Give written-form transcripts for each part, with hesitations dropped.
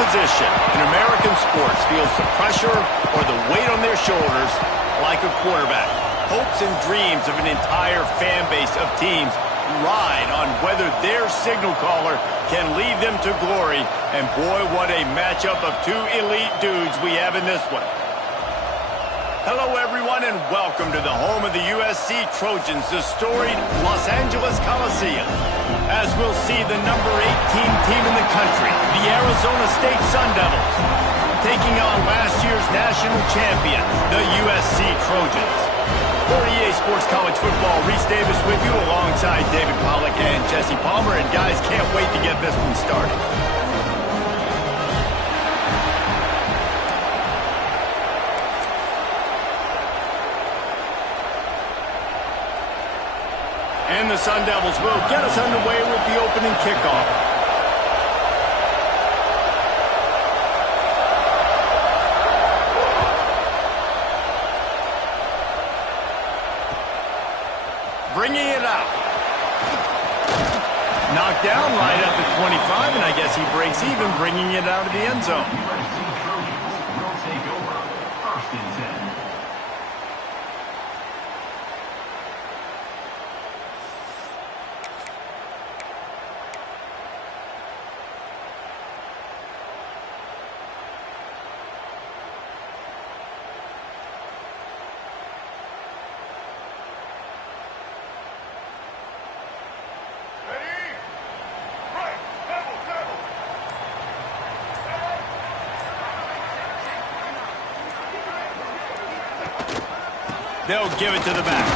position in American sports feels the pressure or the weight on their shoulders like a quarterback. Hopes and dreams of an entire fan base of teams ride on whether their signal caller can lead them to glory. And boy, what a matchup of two elite dudes we have in this one. Hello, everyone, and welcome to the home of the USC Trojans, the storied Los Angeles Coliseum. As we'll see the number 18 team in the country, the Arizona State Sun Devils, taking on last year's national champion, the USC Trojans. For EA Sports College Football, Reese Davis with you alongside David Pollack and Jesse Palmer. And guys, can't wait to get this one started. And the Sun Devils will get us underway with the opening kickoff. Bringing it out. Knocked down right at the 25, and I guess he breaks even, bringing it out of the end zone. They'll give it to the back.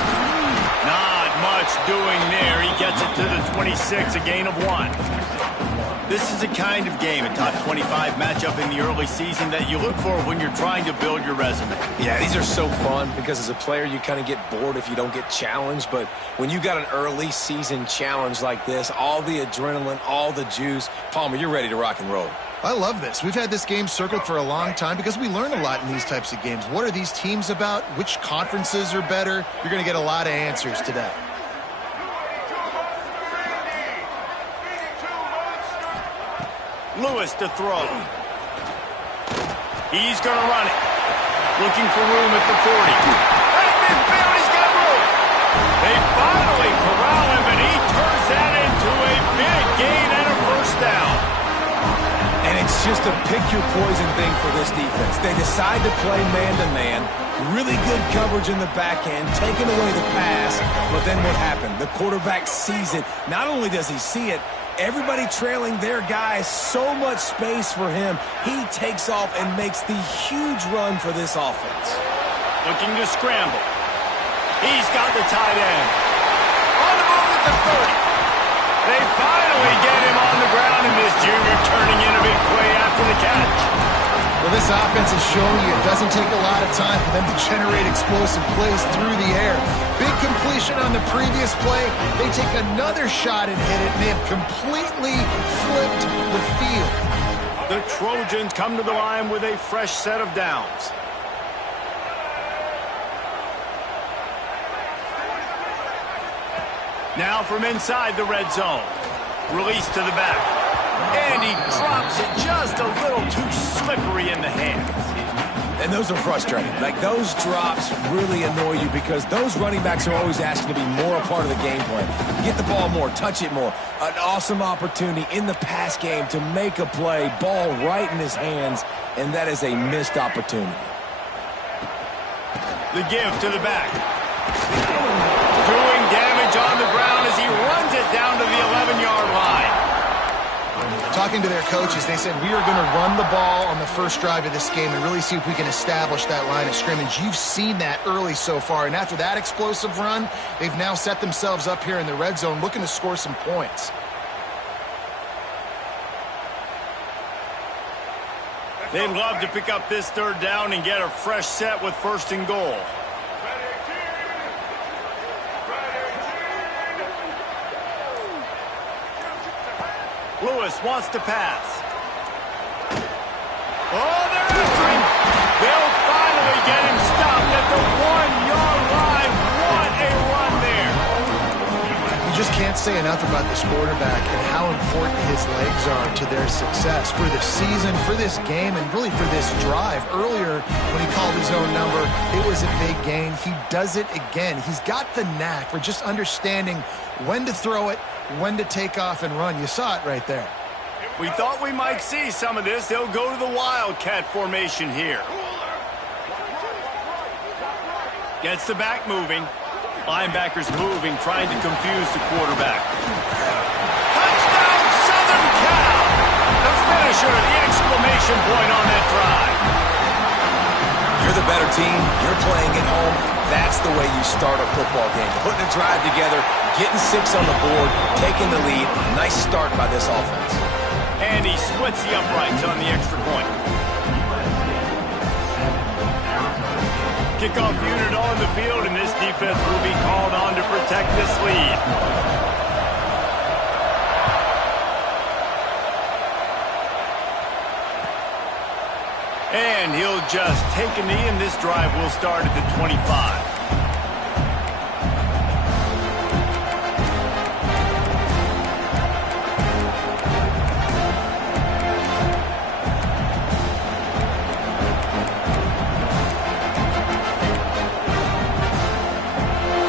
Not much doing there. He gets it to the 26, a gain of 1. This is the kind of game, a top 25 matchup in the early season that you look for when you're trying to build your resume. Yeah, these are so fun because as a player, you kind of get bored if you don't get challenged. But when you got an early season challenge like this, all the adrenaline, all the juice, Palmer, you're ready to rock and roll. I love this. We've had this game circled for a long time because we learn a lot in these types of games. What are these teams about? Which conferences are better? You're going to get a lot of answers today. Lewis to throw. He's going to run it. Looking for room at the 40. Right midfield, he's got room. They finally corral him, and he turns that into a big gain and a first down. And it's just a pick-your-poison thing for this defense. They decide to play man-to-man, really good coverage in the back end, taking away the pass, but then what happened? The quarterback sees it. Not only does he see it, everybody trailing their guy, so much space for him. He takes off and makes the huge run for this offense. Looking to scramble. He's got the tight end. On the move at the 30. They finally get him on the ground, and this junior turning in a big play after the catch. Well, this offense is showing you it doesn't take a lot of time for them to generate explosive plays through the air. Big completion on the previous play. They take another shot and hit it, and they have completely flipped the field. The Trojans come to the line with a fresh set of downs. Now from inside the red zone. Release to the back. And he drops it just a little too slippery in the hands. And those are frustrating. Like, those drops really annoy you because those running backs are always asking to be more a part of the game plan. Get the ball more, touch it more. An awesome opportunity in the pass game to make a play, ball right in his hands, and that is a missed opportunity. The give to the back. Doing damage on the ground as he runs it down to the 11-yard line. Talking to their coaches, they said, we are going to run the ball on the first drive of this game and really see if we can establish that line of scrimmage. You've seen that early so far, and after that explosive run, they've now set themselves up here in the red zone looking to score some points. They'd love to pick up this third down and get a fresh set with first and goal. Lewis wants to pass. Oh, they're after him. They'll finally get him stopped at the 1-yard line. What a run there. You just can't say enough about this quarterback and how important his legs are to their success for the season, for this game, and really for this drive. Earlier, when he called his own number, it was a big gain. He does it again. He's got the knack for just understanding when to throw it, when to take off and run. You saw it right there. We thought we might see some of this. They'll go to the Wildcat formation here. Gets the back moving. Linebackers moving, trying to confuse the quarterback. Touchdown, Southern Cal! The finisher, the exclamation point on that drive. You're the better team. You're playing at home. That's the way you start a football game. Putting a drive together, getting 6 on the board, taking the lead. Nice start by this offense. And he splits the uprights on the extra point. Kickoff unit on the field, and this defense will be called on to protect this lead. And he'll just take a knee, and this drive will start at the 25.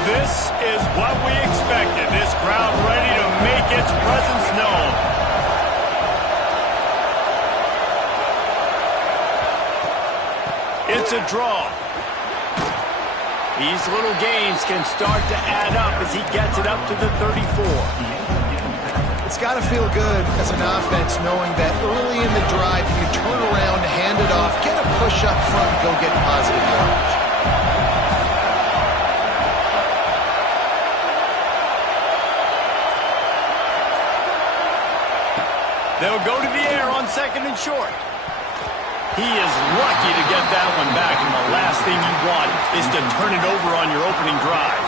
This is what we expected. This crowd ready to make its presence known. It's a draw. These little gains can start to add up as he gets it up to the 34. It's got to feel good as an offense knowing that early in the drive you can turn around, hand it off, get a push up front, and go get positive yardage. They'll go to the air on 2nd and short. He is lucky to get that one back, and the last thing you want is to turn it over on your opening drive.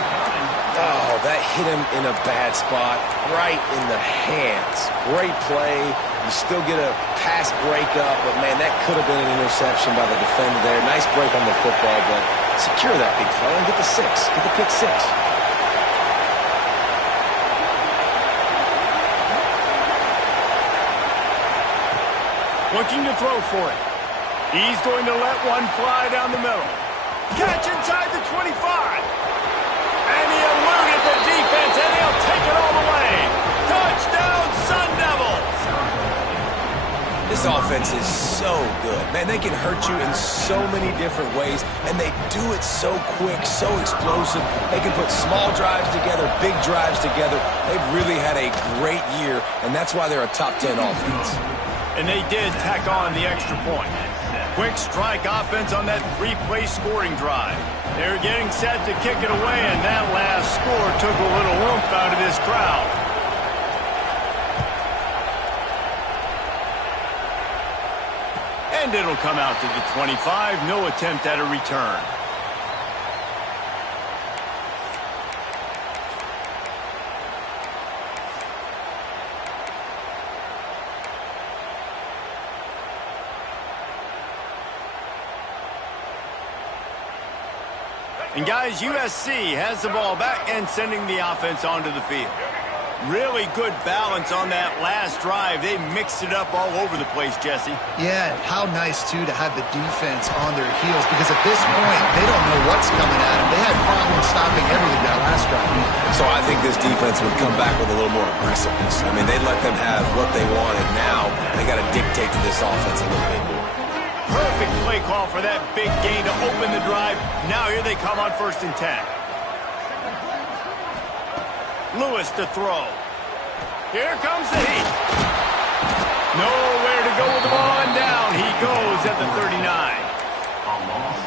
Oh, that hit him in a bad spot, right in the hands. Great play. You still get a pass breakup, but, man, that could have been an interception by the defender there. Nice break on the football, but secure that big fella and get the 6. Get the pick 6. Looking to throw for it. He's going to let one fly down the middle. Catch inside the 25. And he eluded the defense, and he'll take it all the way. Touchdown, Sun Devils! This offense is so good. Man, they can hurt you in so many different ways, and they do it so quick, so explosive. They can put small drives together, big drives together. They've really had a great year, and that's why they're a top 10 offense. And they did tack on the extra point. Quick strike offense on that 3-play scoring drive. They're getting set to kick it away, and that last score took a little oomph out of this crowd. And it'll come out to the 25. No attempt at a return. And guys, USC has the ball back and sending the offense onto the field. Really good balance on that last drive. They mixed it up all over the place, Jesse. Yeah, how nice, too, to have the defense on their heels, because at this point, they don't know what's coming at them. They had problems stopping everything that last drive. So I think this defense would come back with a little more aggressiveness. I mean, they let them have what they wanted. Now they got to dictate to this offense a little bit more. Perfect play call for that big gain to open the drive. Now here they come on 1st and 10. Lewis to throw. Here comes the heat. Nowhere to go with the ball, and down he goes at the 39.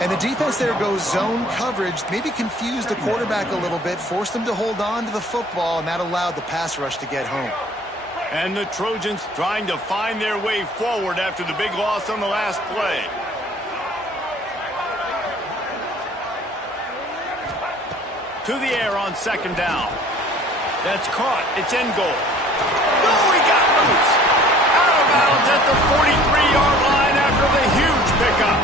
And the defense there goes zone coverage, maybe confused the quarterback a little bit, forced him to hold on to the football, and that allowed the pass rush to get home. And the Trojans trying to find their way forward after the big loss on the last play. To the air on 2nd down. That's caught. It's in goal. No, he got loose. Out of bounds at the 43-yard line after the huge pickup.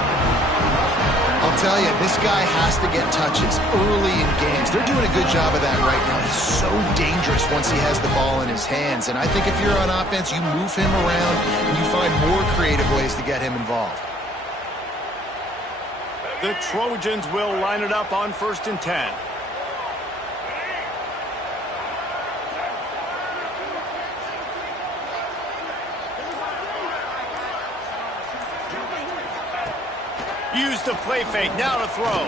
I'll tell you, this guy has to get touches early in games. They're doing a good job of that right now. He's so dangerous once he has the ball in his hands. And I think if you're on offense, you move him around and you find more creative ways to get him involved. The Trojans will line it up on 1st and 10. Use the play fake, now to throw.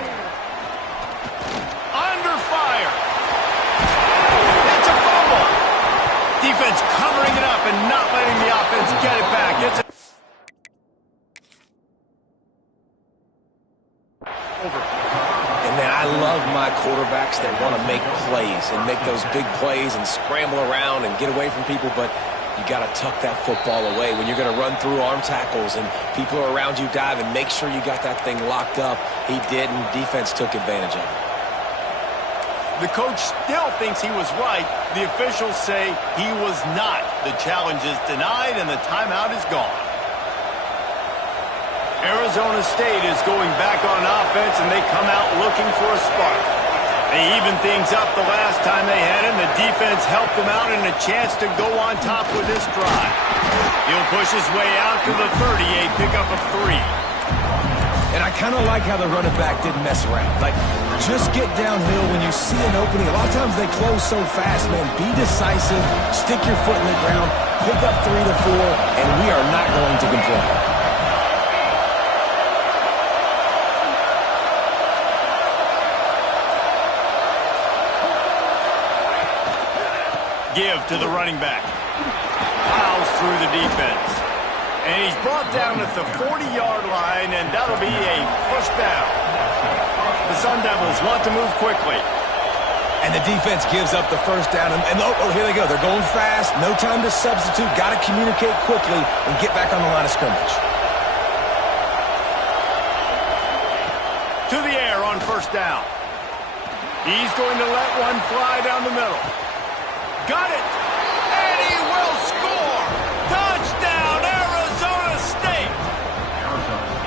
Under fire. It's a fumble. Defense covering it up and not letting the offense get it back. It's over. And man, I love my quarterbacks that want to make plays and make those big plays and scramble around and get away from people, but you got to tuck that football away. When you're going to run through arm tackles and people are around you diving, make sure you got that thing locked up. He did, and defense took advantage of it. The coach still thinks he was right. The officials say he was not. The challenge is denied, and the timeout is gone. Arizona State is going back on offense, and they come out looking for a spark. They evened things up the last time they had it, and the defense helped them out and a chance to go on top with this drive. He'll push his way out to the 38, pick up a 3. And I kind of like how the running back didn't mess around. Like, just get downhill when you see an opening. A lot of times they close so fast, man. Be decisive, stick your foot in the ground, pick up 3 to 4, and we are not going to complain. Give to the running back. Fouls through the defense. And he's brought down at the 40-yard line, and that'll be a first down. The Sun Devils want to move quickly. And the defense gives up the first down. And here they go. They're going fast. No time to substitute. Got to communicate quickly and get back on the line of scrimmage. To the air on first down. He's going to let one fly down the middle. Got it! And he will score! Touchdown, Arizona State!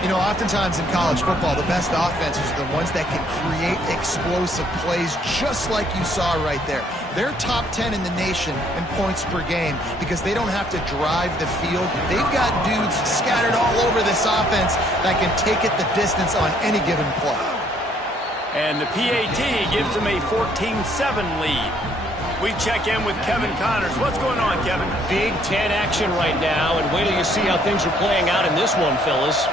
You know, oftentimes in college football, the best offenses are the ones that can create explosive plays just like you saw right there. They're top 10 in the nation in points per game because they don't have to drive the field. They've got dudes scattered all over this offense that can take it the distance on any given play. And the PAT gives them a 14-7 lead. We check in with Kevin Connors. What's going on, Kevin? Big Ten action right now, and wait till you see how things are playing out in this one, Phyllis.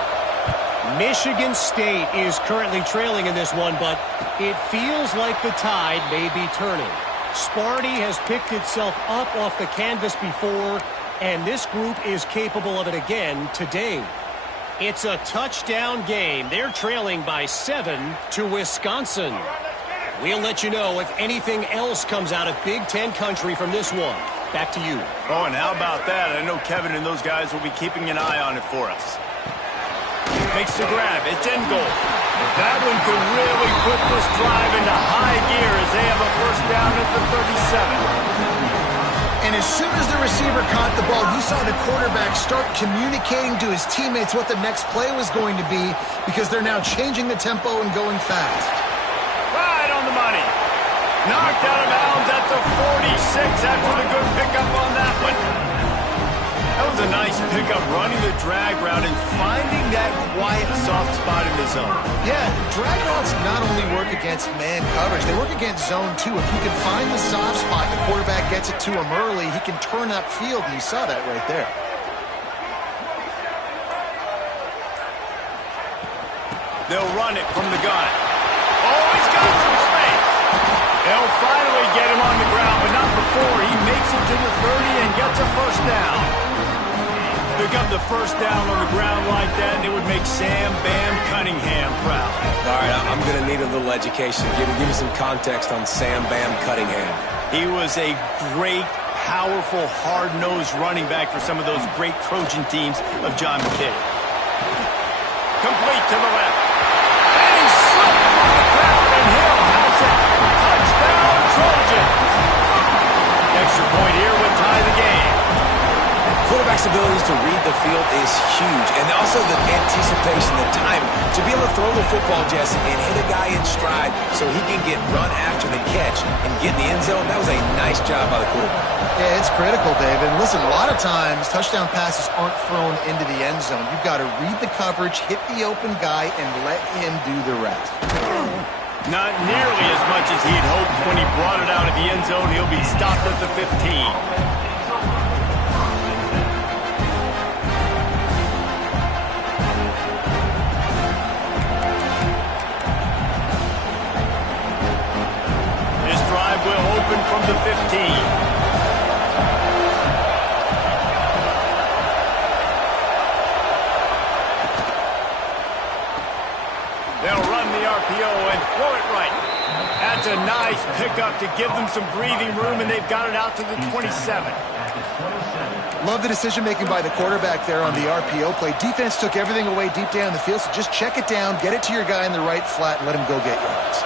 Michigan State is currently trailing in this one, but it feels like the tide may be turning. Sparty has picked itself up off the canvas before, and this group is capable of it again today. It's a touchdown game. They're trailing by 7 to Wisconsin. We'll let you know if anything else comes out of Big Ten country from this one. Back to you. Oh, and how about that? I know Kevin and those guys will be keeping an eye on it for us. Makes the grab. It's in goal. That one could really put this drive into high gear as they have a first down at the 37. And as soon as the receiver caught the ball, you saw the quarterback start communicating to his teammates what the next play was going to be because they're now changing the tempo and going fast. Right on the money. Knocked out of bounds at the 46 after the good pickup on that one. That was a nice pickup, running the drag route and finding that quiet, soft spot in the zone. Yeah, drag routes not only work against man coverage, they work against zone too. If you can find the soft spot, the quarterback gets it to him early, he can turn upfield, and you saw that right there. They'll run it from the gun. Oh, he's got some space. They'll finally get him on the ground, but not before he makes it to the 30 and gets a first down. Pick up the first down on the ground like that, and it would make Sam Bam Cunningham proud. All right, I'm going to need a little education. Give me some context on Sam Bam Cunningham. He was a great, powerful, hard-nosed running back for some of those great Trojan teams of John McKay. Complete to the left. And he slipped through the crowd, and Hill has it. Touchdown, Trojans. Extra point here would tie the game. Quarterback's abilities to read the field is huge. And also the anticipation, the timing. To be able to throw the football, Jesse, and hit a guy in stride so he can get run after the catch and get in the end zone, that was a nice job by the quarterback. Yeah, it's critical, Dave. And listen, a lot of times touchdown passes aren't thrown into the end zone. You've got to read the coverage, hit the open guy, and let him do the rest. Not nearly as much as he'd hoped when he brought it out of the end zone. He'll be stopped at the 15. Will open from the 15. They'll run the RPO and throw it right. That's a nice pickup to give them some breathing room, and they've got it out to the 27. Love the decision-making by the quarterback there on the RPO play. Defense took everything away deep down the field, so just check it down, get it to your guy in the right flat, and let him go get yards.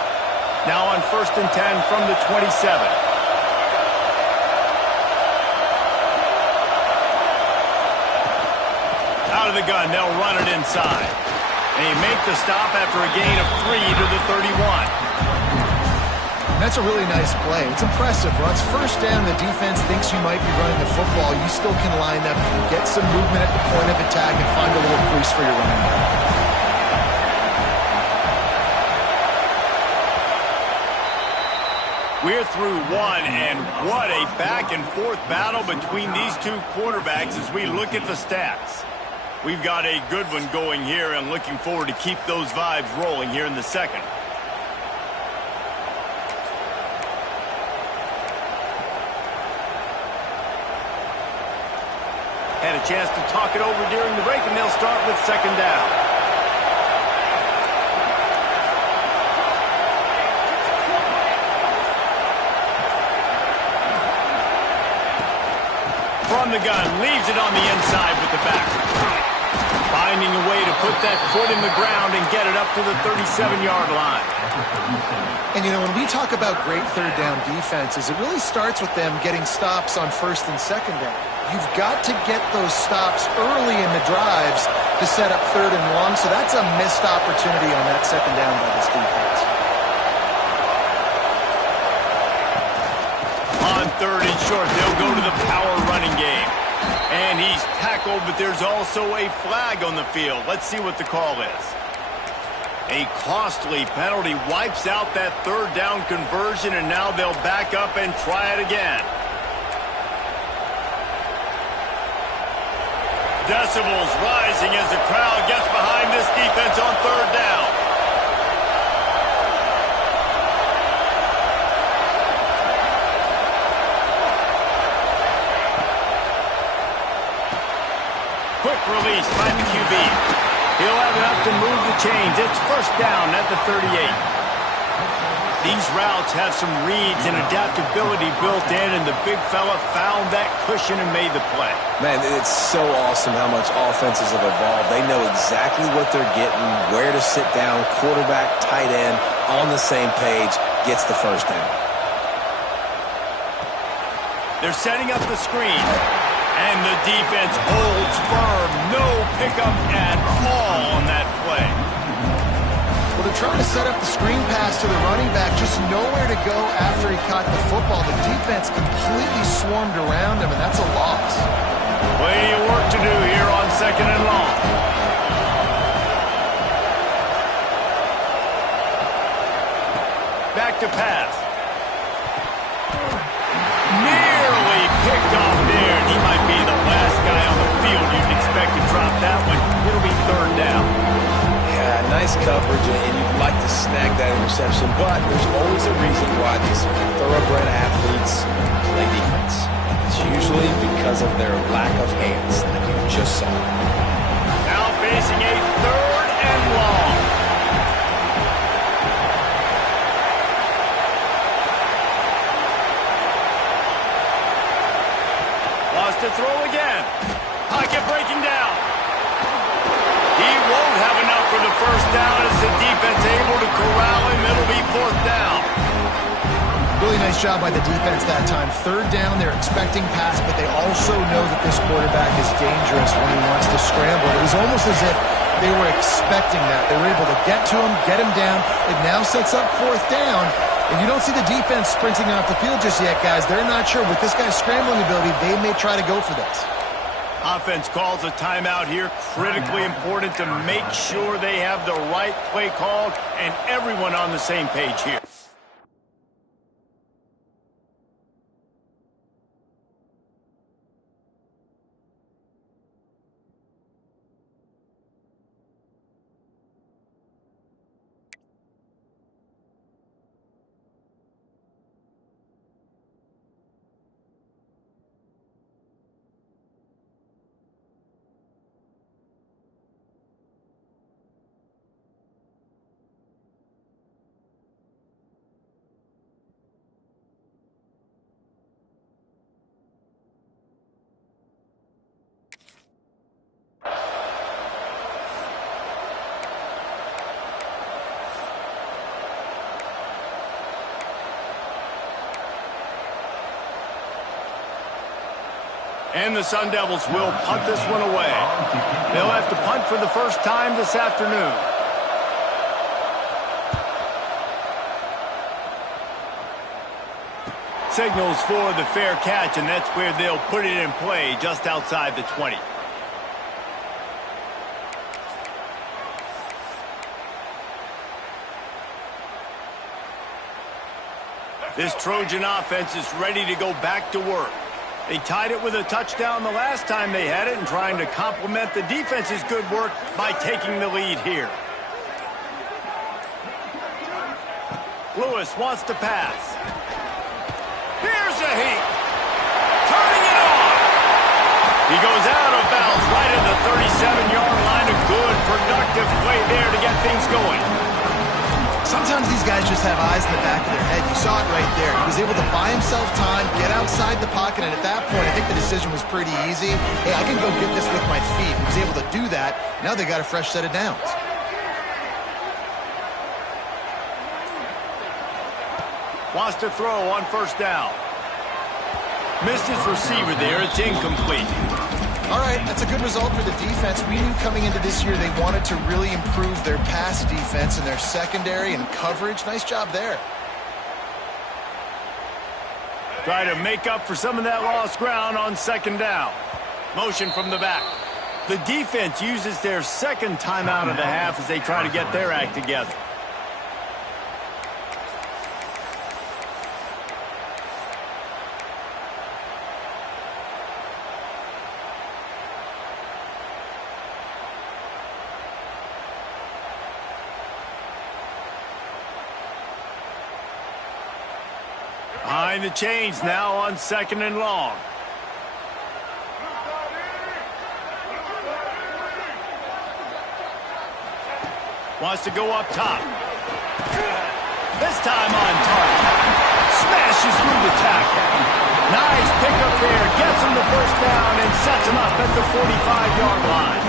Now on 1st and 10 from the 27. Out of the gun, they'll run it inside. They make the stop after a gain of 3 to the 31. That's a really nice play. It's impressive. Once first down, the defense thinks you might be running the football. You still can line up, get some movement at the point of attack, and find a little crease for your running back. We're through one, and what a back-and-forth battle between these two quarterbacks as we look at the stats. We've got a good one going here, and looking forward to keep those vibes rolling here in the second. Had a chance to talk it over during the break, and they'll start with second down. From the gun, leaves it on the inside with the back. Finding a way to put that foot in the ground and get it up to the 37-yard line. And, you know, when we talk about great third down defenses, it really starts with them getting stops on first and second down. You've got to get those stops early in the drives to set up third and long, so that's a missed opportunity on that second down by this defense. On third and short, they'll go to the power running game. And he's tackled, but there's also a flag on the field. Let's see what the call is. A costly penalty wipes out that third down conversion, and now they'll back up and try it again. Decibels rising as the crowd gets behind this defense on third down. Quick release by the QB. He'll have enough to move the chains. It's first down at the 38. These routes have some reads and adaptability built in, and the big fella found that cushion and made the play. Man, it's so awesome how much offenses have evolved. They know exactly what they're getting, where to sit down, quarterback, tight end, on the same page, gets the first down. They're setting up the screen. And the defense holds firm. No pickup at all on that play. Well, they're trying to set up the screen pass to the running back, just nowhere to go after he caught the football. The defense completely swarmed around him, and that's a loss. Plenty of work to do here on second and long. Back to pass. Nearly picked off there. He might be the last guy on the field you'd expect to drop that one. It'll be third down. Yeah, nice coverage, and you'd like to snag that interception, but there's always a reason why these thoroughbred athletes play defense. It's usually because of their lack of hands, like you just saw. Now facing a third and long. To throw again. Pocket breaking down. He won't have enough for the first down as the defense able to corral him. It'll be fourth down. Really nice job by the defense that time. Third down, they're expecting pass, but they also know that this quarterback is dangerous when he wants to scramble. It was almost as if they were expecting that. They were able to get to him, get him down. It now sets up fourth down. And you don't see the defense sprinting off the field just yet, guys. They're not sure. With this guy's scrambling ability, they may try to go for this. Offense calls a timeout here. Critically important to make sure they have the right play called and everyone on the same page here. And the Sun Devils will punt this one away. They'll have to punt for the first time this afternoon. Signals for the fair catch, and that's where they'll put it in play, just outside the 20. This Trojan offense is ready to go back to work. They tied it with a touchdown the last time they had it and trying to complement the defense's good work by taking the lead here. Lewis wants to pass. Here's a heat. Turning it on. He goes out of bounds right at the 37-yard line. A good, productive play there to get things going. Sometimes these guys just have eyes in the back of their head. You saw it right there. He was able to buy himself time, get outside the pocket, and at that point, I think the decision was pretty easy. Hey, I can go get this with my feet. He was able to do that. Now they got a fresh set of downs. Wants to throw on first down. Missed his receiver there. It's incomplete. All right, that's a good result for the defense. We knew coming into this year they wanted to really improve their pass defense and their secondary and coverage. Nice job there. Try to make up for some of that lost ground on second down. Motion from the back. The defense uses their second timeout of the half as they try to get their act together. Behind the chains now on second and long. Wants to go up top. This time on target. Smashes through the tackle. Nice pickup there. Gets him the first down and sets him up at the 45-yard line.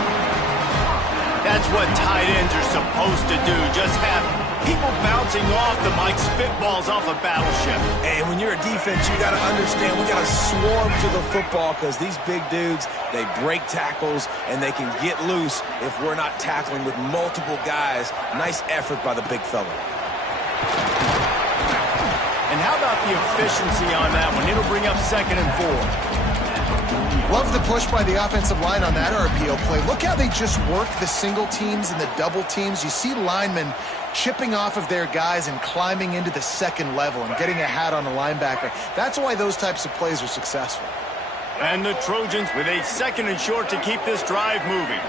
That's what tight ends are supposed to do. Just have people bouncing off them like spitballs off a battleship. And when you're a defense, you got to understand we got to swarm to the football because these big dudes, they break tackles and they can get loose if we're not tackling with multiple guys. Nice effort by the big fella. And how about the efficiency on that one? It'll bring up second and 4. Love the push by the offensive line on that RPO play. Look how they just work the single teams and the double teams. You see linemen chipping off of their guys and climbing into the second level and getting a hat on a linebacker. That's why those types of plays are successful. And the Trojans with a second and short to keep this drive moving.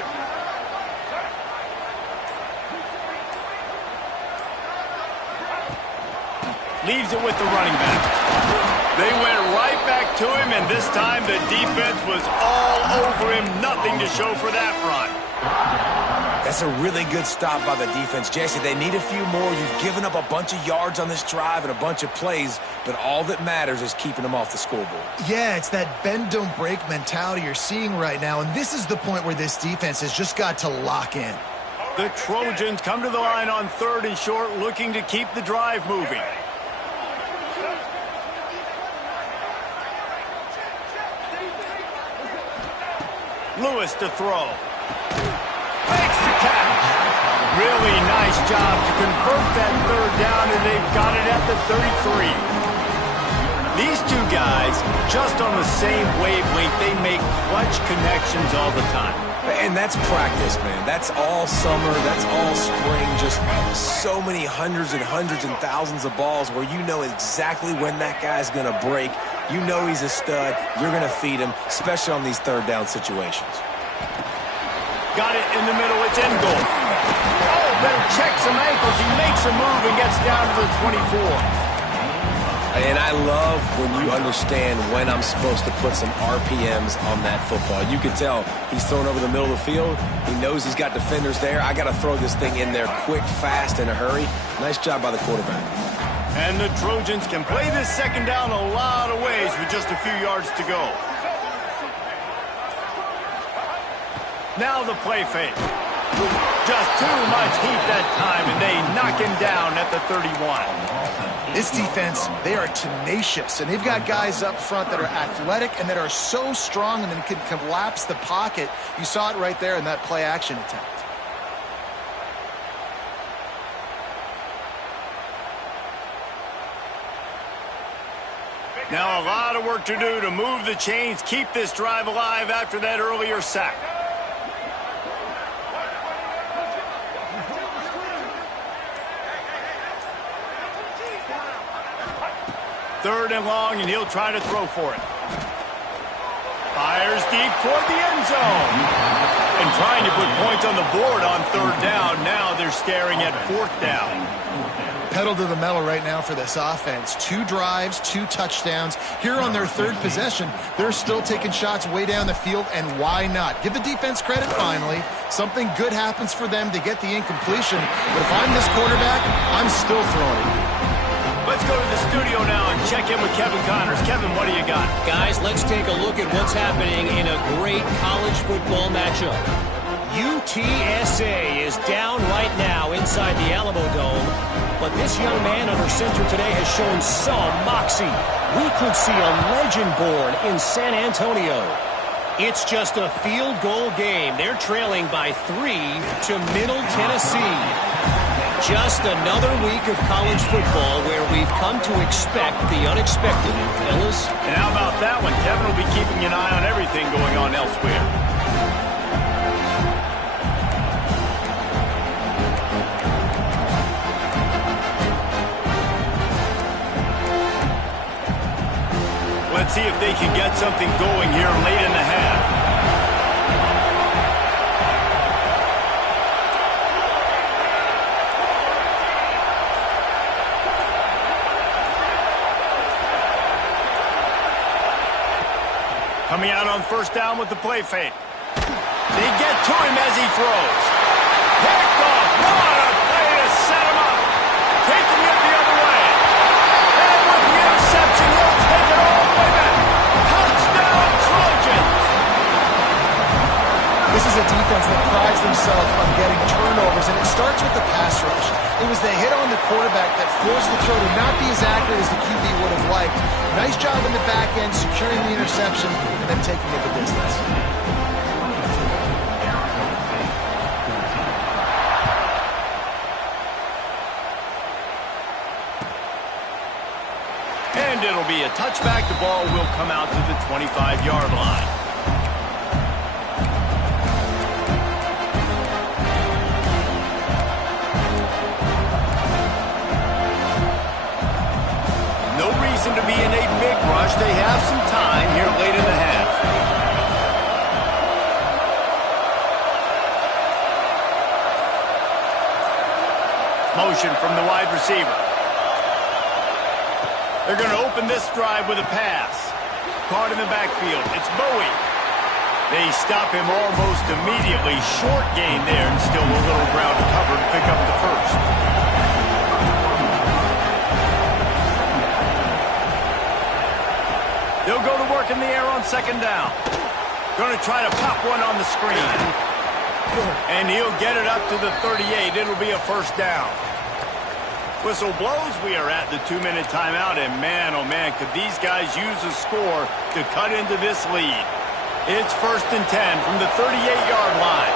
Leaves it with the running back. They went right back to him, and this time the defense was all over him. Nothing to show for that run. That's a really good stop by the defense. Jesse, they need a few more. You've given up a bunch of yards on this drive and a bunch of plays, but all that matters is keeping them off the scoreboard. Yeah, it's that bend, don't break mentality you're seeing right now, and this is the point where this defense has just got to lock in. The Trojans come to the line on third and short, looking to keep the drive moving. Lewis to throw. Makes the catch. Really nice job to convert that third down, and they've got it at the 33. These two guys, just on the same wavelength, they make clutch connections all the time. And that's practice, man. That's all summer. That's all spring. Just so many hundreds and thousands of balls where you know exactly when that guy's going to break. You know he's a stud. You're going to feed him, especially on these third down situations. Got it in the middle. It's end goal. Oh, better check some ankles. He makes a move and gets down to the 24. And I love when you understand when I'm supposed to put some RPMs on that football. You can tell he's thrown over the middle of the field. He knows he's got defenders there. I got to throw this thing in there quick, fast, in a hurry. Nice job by the quarterback. And the Trojans can play this second down a lot of ways with just a few yards to go. Now the play fake. Just too much heat that time, and they knock him down at the 31. This defense, they are tenacious, and they've got guys up front that are athletic and that are so strong and then can collapse the pocket. You saw it right there in that play-action attempt. Now a lot of work to do to move the chains, keep this drive alive after that earlier sack. Third and long, and he'll try to throw for it. Fires deep toward the end zone. And trying to put points on the board on third down. Now they're staring at fourth down. Pedal to the metal right now for this offense. 2 drives, 2 touchdowns. Here on their third possession, they're still taking shots way down the field, and why not? Give the defense credit finally. Something good happens for them to get the incompletion. But if I'm this quarterback, I'm still throwing it. Let's go to the studio now and check in with Kevin Connors. Kevin, what do you got? Guys, let's take a look at what's happening in a great college football matchup. UTSA is down right now inside the Alamo Dome, but this young man under center today has shown some moxie. We could see a legend born in San Antonio. It's just a field goal game. They're trailing by 3 to Middle Tennessee. Just another week of college football where we've come to expect the unexpected, fellas. And how about that one? Kevin will be keeping an eye on everything going on elsewhere. Let's see if they can get something going here late in the half. Coming out on first down with the play fake. They get to him as he throws. Picked off. What a play to set him up. Taking it the other way. And with the interception, he'll take it all the way back. Touchdown, Trojans. This is a defense that prides themselves on getting turnovers, and it starts with the pass rush. It was the hit on the quarterback that forced the throw to not be as accurate as the QB would have liked. Nice job in the back end, securing the interception, and then taking it the distance. And it'll be a touchback. The ball will come out to the 25-yard line. To be in a big rush. They have some time here late in the half. Motion from the wide receiver. They're going to open this drive with a pass. Caught in the backfield. It's Bowie. They stop him almost immediately. Short gain there, and still a little ground to cover to pick up the first. They'll go to work in the air on second down. Going to try to pop one on the screen. And he'll get it up to the 38. It'll be a first down. Whistle blows. We are at the 2-minute timeout. And man, oh man, could these guys use a score to cut into this lead. It's 1st and 10 from the 38-yard line.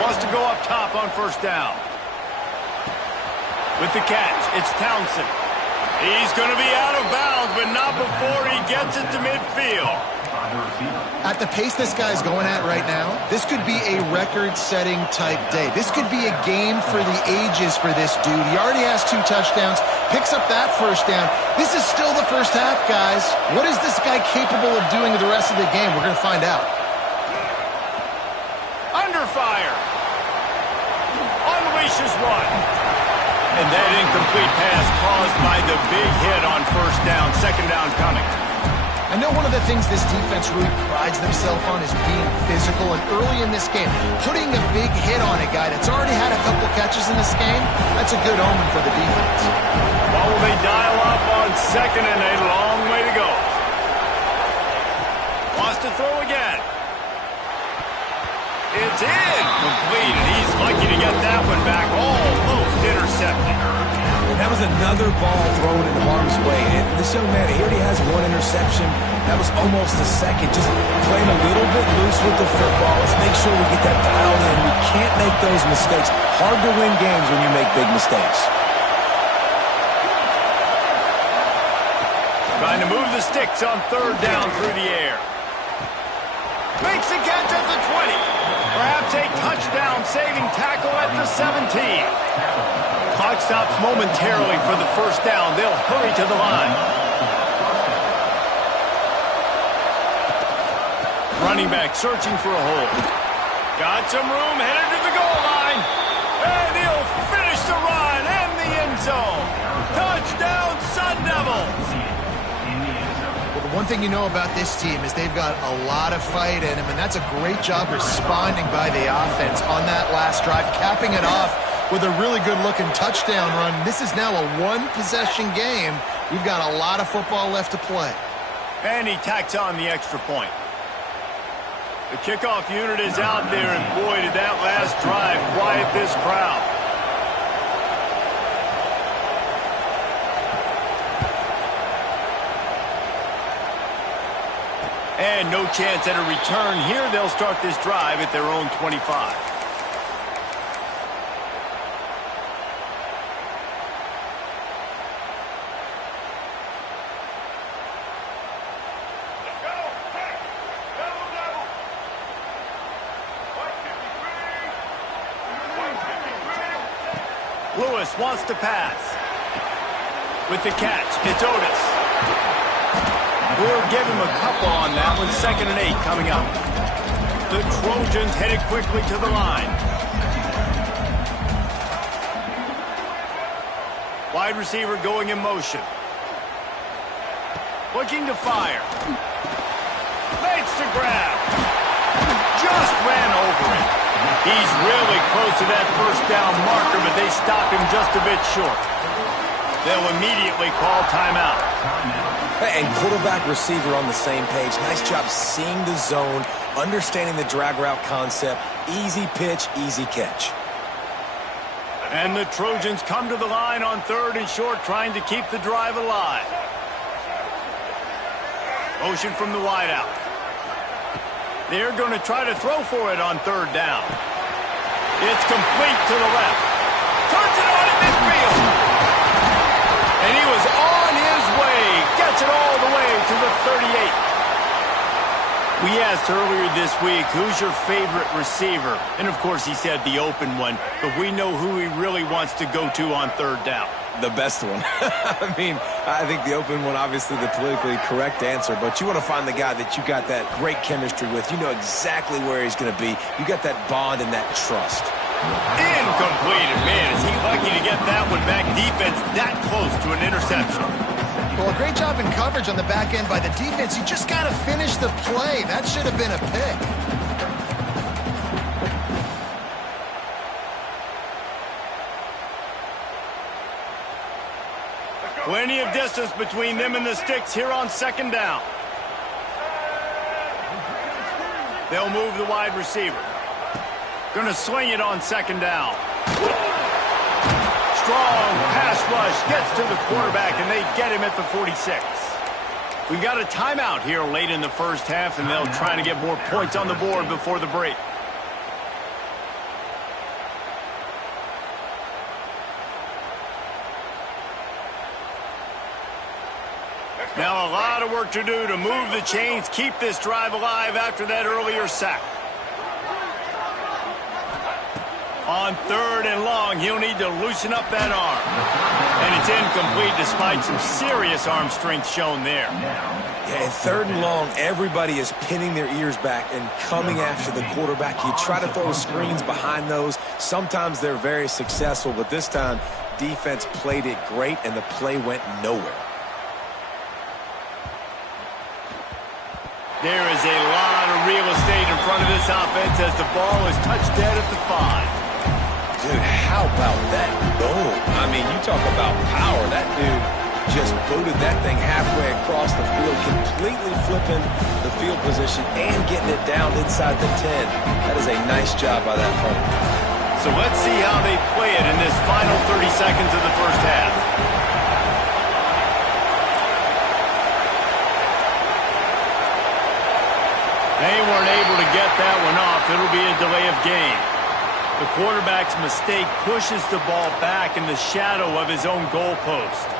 Wants to go up top on 1st down. With the catch, it's Townsend. He's going to be out of bounds, but not before he gets it to midfield. At the pace this guy's going at right now, this could be a record-setting type day. This could be a game for the ages for this dude. He already has 2 touchdowns, picks up that 1st down. This is still the 1st half, guys. What is this guy capable of doing the rest of the game? We're going to find out. Under fire. Unleashes one. And that incomplete pass caused by the big hit on 1st down. 2nd down coming. I know one of the things this defense really prides themselves on is being physical, and early in this game, putting a big hit on a guy that's already had a couple catches in this game, that's a good omen for the defense. While they dial up on 2nd and a long way to go. Wants to throw again. It's incomplete, and he's lucky to get that one back, almost intercepted. And that was another ball thrown in harm's way. And this young man, he already has 1 interception. That was almost a second. Just playing a little bit loose with the football. Let's make sure we get that dialed in. We can't make those mistakes. Hard to win games when you make big mistakes. Trying to move the sticks on 3rd down through the air. Makes the catch at the 20. Perhaps a touchdown-saving tackle at the 17. Clock stops momentarily for the 1st down. They'll hurry to the line. Running back searching for a hole. Got some room, headed to the goal line. And he'll finish the run and the end zone. Touchdown, Sun Devils. Well, the one thing you know about this team is they've got a lot of fight in them, and that's a great job responding by the offense on that last drive, capping it off with a really good-looking touchdown run. This is now a 1-possession game. We've got a lot of football left to play. And he tacks on the extra point. The kickoff unit is out there, and boy, did that last drive quiet this crowd. And no chance at a return here. They'll start this drive at their own 25. Lewis wants to pass. With the catch, it's Otis. We'll give him a couple on that one. 2nd and 8 coming up. The Trojans headed quickly to the line. Wide receiver going in motion. Looking to fire. Makes the grab. Just ran over it. He's really close to that 1st down marker, but they stop him just a bit short. They'll immediately call timeout. And quarterback receiver on the same page. Nice job seeing the zone, understanding the drag route concept. Easy pitch, easy catch. And the Trojans come to the line on 3rd and short, trying to keep the drive alive. Motion from the wideout. They're going to try to throw for it on 3rd down. It's complete to the left. Turns it on at midfield. And he was on his way. Gets it all the way to the 38. We asked earlier this week, who's your favorite receiver? And, of course, he said the open one. But we know who he really wants to go to on 3rd down. The best one. I mean, I think the open one, obviously the politically correct answer, but you want to find the guy that you got that great chemistry with. You know exactly where he's going to be. You got that bond and that trust. Incomplete. Man, is he lucky to get that one back. Defense that close to an interception. Well, a great job in coverage on the back end by the defense. You just got to finish the play. That should have been a pick. Plenty of distance between them and the sticks here on 2nd down. They'll move the wide receiver. Going to swing it on 2nd down. strong pass rush gets to the quarterback, and they get him at the 46. We've got a timeout here late in the first half, and they'll try to get more points on the board before the break. Now a lot of work to do to move the chains, keep this drive alive after that earlier sack. On 3rd and long, he'll need to loosen up that arm. And it's incomplete despite some serious arm strength shown there. Yeah, and 3rd and long, everybody is pinning their ears back and coming after the quarterback. You try to throw screens behind those. Sometimes they're very successful, but this time, defense played it great, and the play went nowhere. There is a lot of real estate in front of this offense as the ball is touched dead at the 5. Dude, how about that boom? I mean, you talk about power. That dude just booted that thing halfway across the field, completely flipping the field position and getting it down inside the 10. That is a nice job by that punter. So let's see how they play it in this final 30 seconds of the first half. They weren't able to get that one off. It'll be a delay of game. The quarterback's mistake pushes the ball back in the shadow of his own goalpost.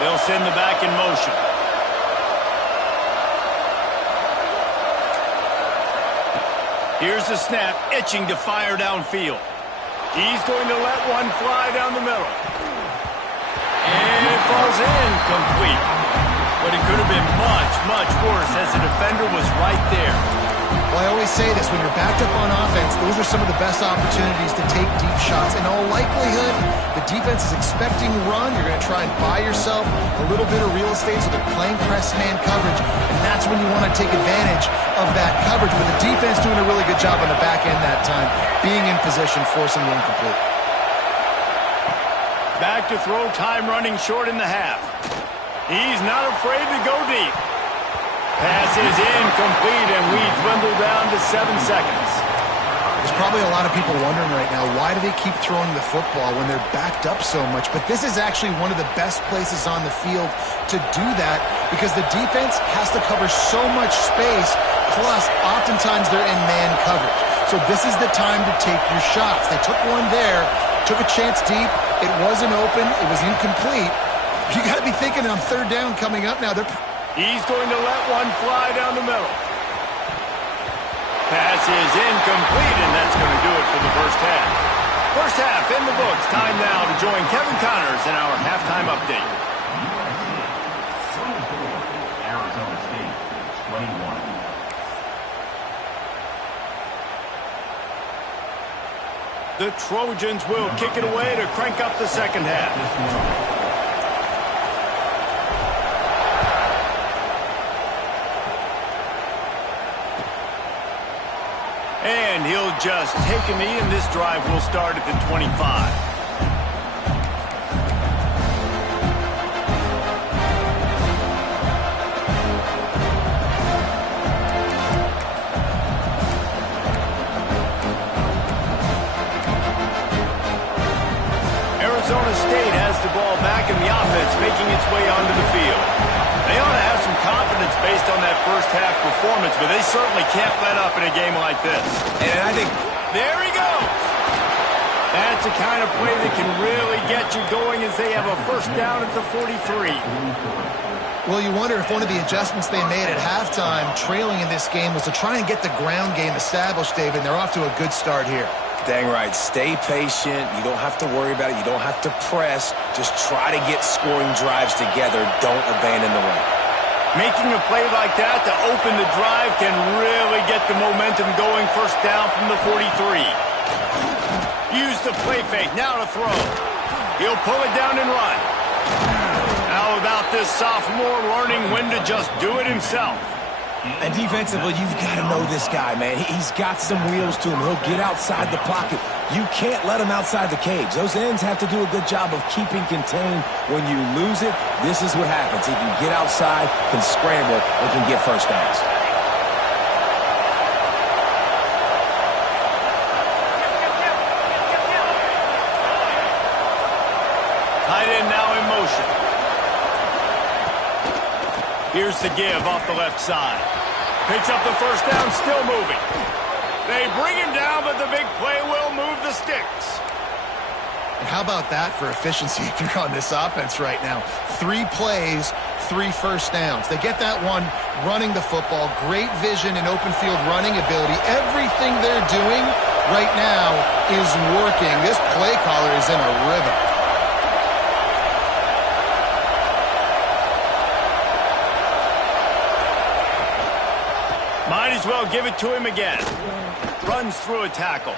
They'll send the back in motion. Here's the snap, itching to fire downfield. He's going to let one fly down the middle. And it falls incomplete. But it could have been much, much worse as the defender was right there. Well, I always say this, when you're backed up on offense, those are some of the best opportunities to take deep shots. In all likelihood, the defense is expecting run. You're going to try and buy yourself a little bit of real estate, so they're playing press man coverage, and that's when you want to take advantage of that coverage. But the defense doing a really good job on the back end that time, being in position, forcing the incomplete. Back to throw, time running short in the half. He's not afraid to go deep. Pass is incomplete, and we dwindle down to 7 seconds. There's probably a lot of people wondering right now, why do they keep throwing the football when they're backed up so much? But this is actually one of the best places on the field to do that, because the defense has to cover so much space, plus oftentimes they're in man coverage. So this is the time to take your shots. They took one there, took a chance deep. It wasn't open. It was incomplete. You got to be thinking on 3rd down coming up now. He's going to let one fly down the middle. Pass is incomplete, and that's going to do it for the first half. First half in the books. Time now to join Kevin Connors in our halftime update. Arizona State, 21. The Trojans will kick it away to crank up the second half. And he'll just take a knee, and this drive will start at the 25. Arizona State has the ball back in the offense, making its way onto the field. They ought to have some confidence based on that first half performance, but they certainly can't let up in a game like this. And I think, there he goes. That's the kind of play that can really get you going as they have a first down at the 43. Well, you wonder if one of the adjustments they made at halftime, trailing in this game, was to try and get the ground game established, David. They're off to a good start here. dang right, stay patient. You don't have to worry about it. You don't have to press. Just try to get scoring drives together. Don't abandon the run. Making a play like that to open the drive can really get the momentum going. First down from the 43. Use the play fake. Now to throw. He'll pull it down and run. How about this sophomore learning when to just do it himself? And defensively, you've got to know this guy, man. He's got some wheels to him. He'll get outside the pocket. You can't let him outside the cage. Those ends have to do a good job of keeping contained. When you lose it, this is what happens. He can get outside, can scramble, or can get first downs. Tight end now in motion. Here's the give off the left side. Picks up the first down, still moving. They bring him down, but the big play will move the sticks. And how about that for efficiency if you're on this offense right now? 3 plays, 3 first downs. They get that one running the football. Great vision and open field running ability. Everything they're doing right now is working. This play caller is in a rhythm. Might as well give it to him again. Runs through a tackle.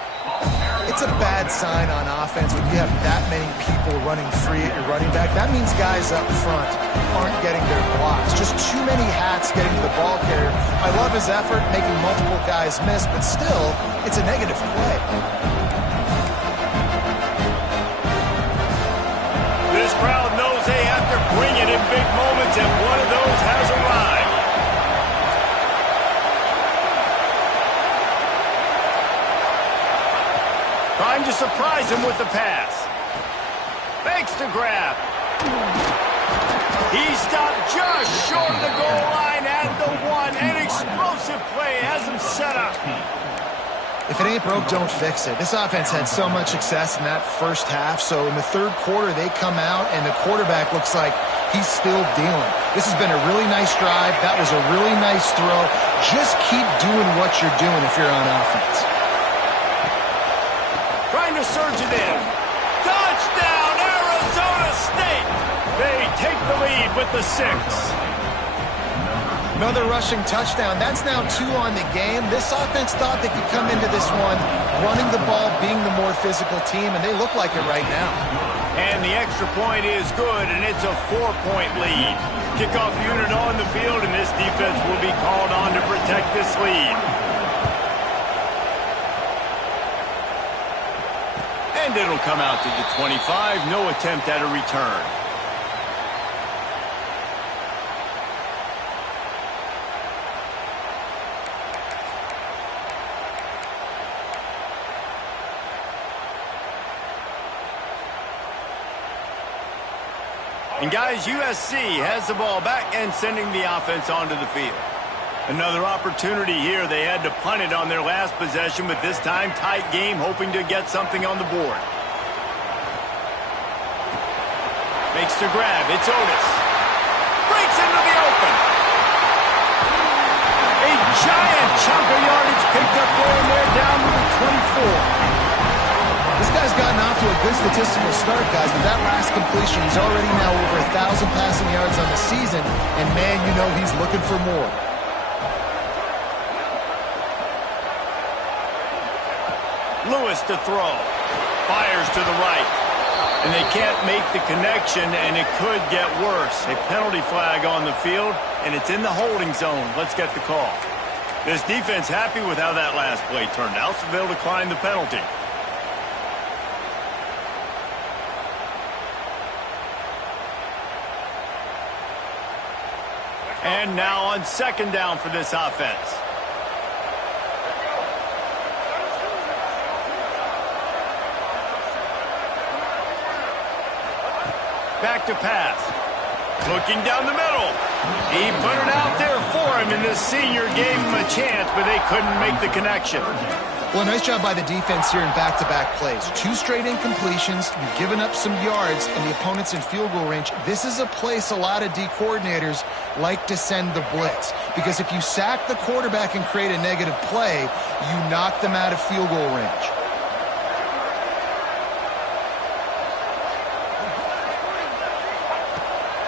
It's a bad sign on offense when you have that many people running free at your running back. That means guys up front aren't getting their blocks. Just too many hats getting to the ball carrier. I love his effort, making multiple guys miss, but still, it's a negative play. This crowd knows they have to bring it in big moments, and one of those has arrived. Trying to surprise him with the pass. Makes the grab. He stopped just short of the goal line at the 1. An explosive play has him set up. If it ain't broke, don't fix it. This offense had so much success in that first half, so in the third quarter they come out and the quarterback looks like he's still dealing. This has been a really nice drive. That was a really nice throw. Just keep doing what you're doing if you're on offense. Trying to surge it in. Touchdown, Arizona State! They take the lead with the 6. Another rushing touchdown. That's now 2 on the game. This offense thought they could come into this one running the ball, being the more physical team, and they look like it right now. And the extra point is good, and it's a 4-point lead. Kickoff unit on the field, and this defense will be called on to protect this lead. And it'll come out to the 25. No attempt at a return. And guys, USC has the ball back and sending the offense onto the field. Another opportunity here. They had to punt it on their last possession, but this time tight game, hoping to get something on the board. Makes the grab. It's Otis. Breaks into the open. A giant chunk of yardage picked up there and there down to the 24. This guy's gotten off to a good statistical start, guys. With that last completion, he's already now over 1,000 passing yards on the season, and man, you know he's looking for more. Lewis to throw. Fires to the right. And they can't make the connection, and it could get worse. A penalty flag on the field, and it's in the holding zone. Let's get the call. This defense happy with how that last play turned out, so they'll decline the penalty. And now on 2nd down for this offense. Back to pass. Looking down the middle. He put it out there for him, and the senior gave him a chance, but they couldn't make the connection. Well, nice job by the defense here in back-to-back plays. 2 straight incompletions. You've given up some yards, and the opponent's in field goal range. This is a place a lot of D coordinators like to send the blitz, because if you sack the quarterback and create a negative play, you knock them out of field goal range.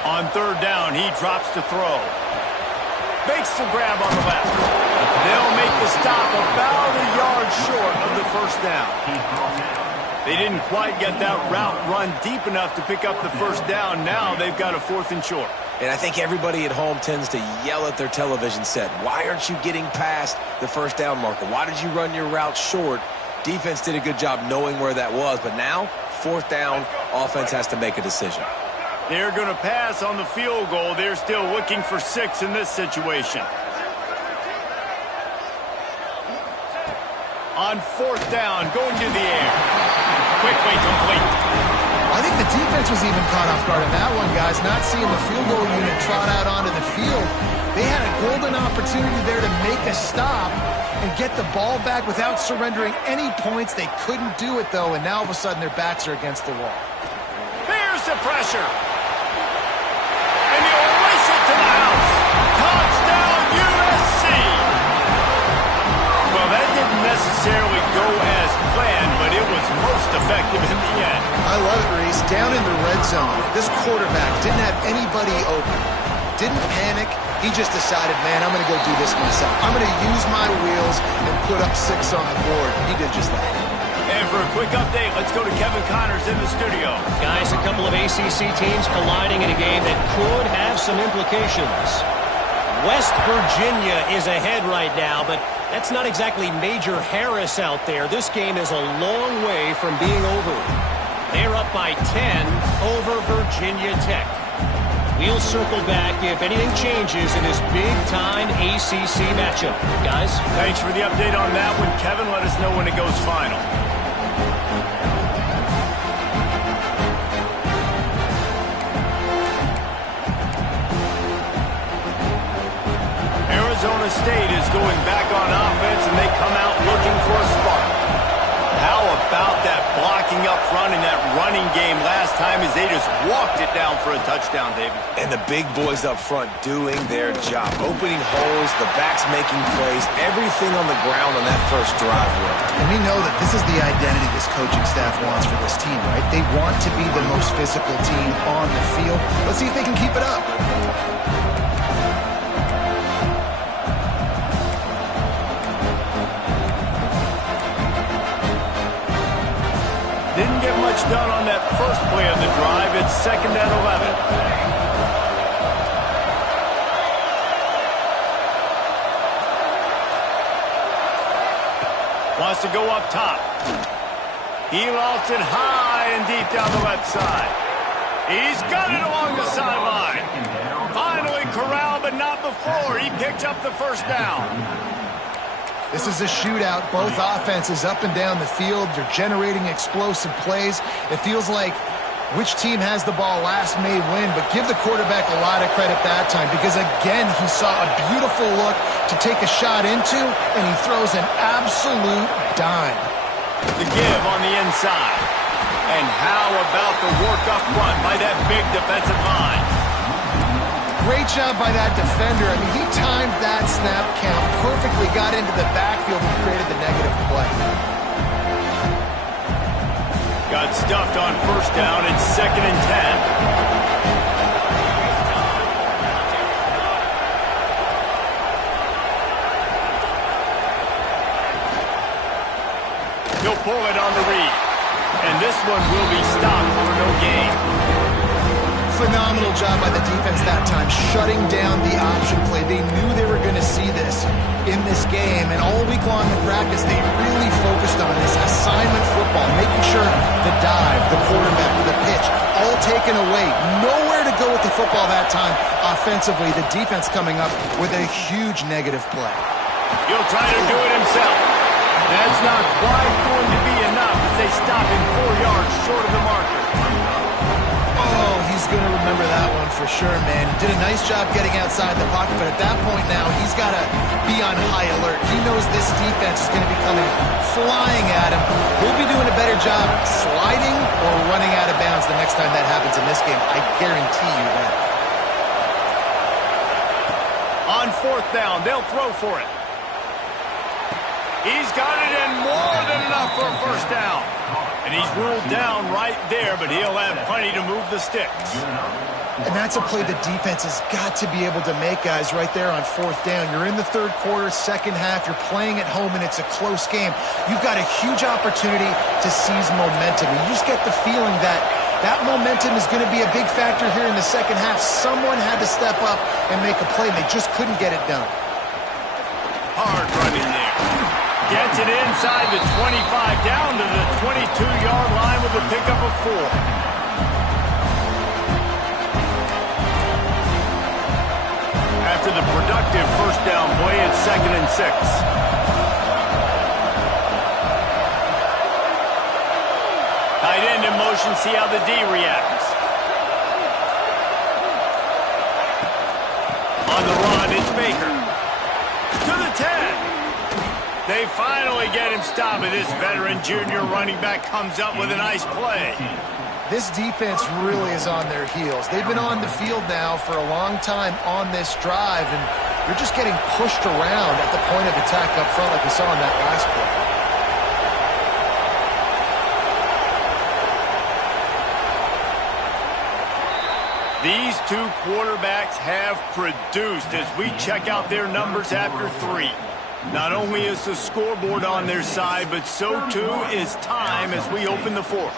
On 3rd down, he drops to throw. Makes the grab on the left. They'll make the stop about a yard short of the 1st down. They didn't quite get that route run deep enough to pick up the 1st down. Now they've got a 4th and short. And I think everybody at home tends to yell at their television set. Why aren't you getting past the first down marker? Why did you run your route short? Defense did a good job knowing where that was, but now, fourth down, offense has to make a decision. They're going to pass on the field goal. They're still looking for 6 in this situation. On fourth down, going to the air. Quickly complete. I think the defense was even caught off guard in that one, guys. Not seeing the field goal unit trot out onto the field. They had a golden opportunity there to make a stop and get the ball back without surrendering any points. They couldn't do it, though, and now all of a sudden their backs are against the wall. There's the pressure. And he'll race it to the house. Touchdown, USC. Well, that didn't necessarily go as planned, but it was most effective in the end. I love it, Reese. Down in the red zone, this quarterback didn't have anybody open. Didn't panic. He just decided, man, I'm going to go do this myself. I'm going to use my wheels and put up 6 on the board. He did just that. And for a quick update, let's go to Kevin Connors in the studio. Guys, a couple of ACC teams colliding in a game that could have some implications. West Virginia is ahead right now, but that's not exactly Major Harris out there. This game is a long way from being over. They're up by 10 over Virginia Tech. We'll circle back if anything changes in this big-time ACC matchup. Guys? Thanks for the update on that one, Kevin. Let us know when it goes final. Arizona State is going back on offense, and they come out looking for a spark. How about that blocking up front in that running game last time as they just walked it down for a touchdown, David? And the big boys up front doing their job. Opening holes, the backs making plays, everything on the ground on that first drive. And we know that this is the identity this coaching staff wants for this team, right? They want to be the most physical team on the field. Let's see if they can keep it up. Didn't get much done on that first play of the drive. It's 2nd and 11. Wants to go up top. He lost it high and deep down the left side. He's got it along the sideline. Finally corralled, but not before. He picked up the first down. This is a shootout. Both offenses up and down the field. They're generating explosive plays. It feels like which team has the ball last may win, but give the quarterback a lot of credit that time because, again, he saw a beautiful look to take a shot into, and he throws an absolute dime. The give on the inside. And how about the work up front by that big defensive line? Great job by that defender. I mean, he timed that snap count perfectly, got into the backfield and created the negative play. Got stuffed on first down. It's 2nd and 10. He'll pull it on the read. And this one will be stopped for no gain. Phenomenal job by the defense that time, shutting down the option play. They knew they were going to see this in this game, and all week long in practice, they really focused on this assignment football, making sure the dive, the quarterback, the pitch, all taken away. Nowhere to go with the football that time offensively. The defense coming up with a huge negative play. He'll try to do it himself. That's not quite going to be enough as they stop him 4 yards short of the marker. Oh, he's going to remember that one for sure, man. He did a nice job getting outside the pocket, but at that point now, he's got to be on high alert. He knows this defense is going to be coming flying at him. He'll be doing a better job sliding or running out of bounds the next time that happens in this game. I guarantee you that. On fourth down, they'll throw for it. He's got it in more than enough for a first down. And he's ruled down right there, but he'll have plenty to move the sticks. And that's a play the defense has got to be able to make, guys, right there on fourth down. You're in the third quarter, second half. You're playing at home, and it's a close game. You've got a huge opportunity to seize momentum. You just get the feeling that That momentum is going to be a big factor here in the second half. Someone had to step up and make a play, and they just couldn't get it done. Hard running there. Gets it inside the 25, down to the 22-yard line with a pickup of 4. After the productive first down play, it's 2nd and 6. Tight end in motion, see how the D reacts. On the run, it's Baker. To the 10. They finally get him stopped, and this veteran junior running back comes up with a nice play. This defense really is on their heels. They've been on the field now for a long time on this drive, and they're just getting pushed around at the point of attack up front like we saw in that last play. These two quarterbacks have produced as we check out their numbers after 3. Not only is the scoreboard on their side, but so too is time as we open the 4th.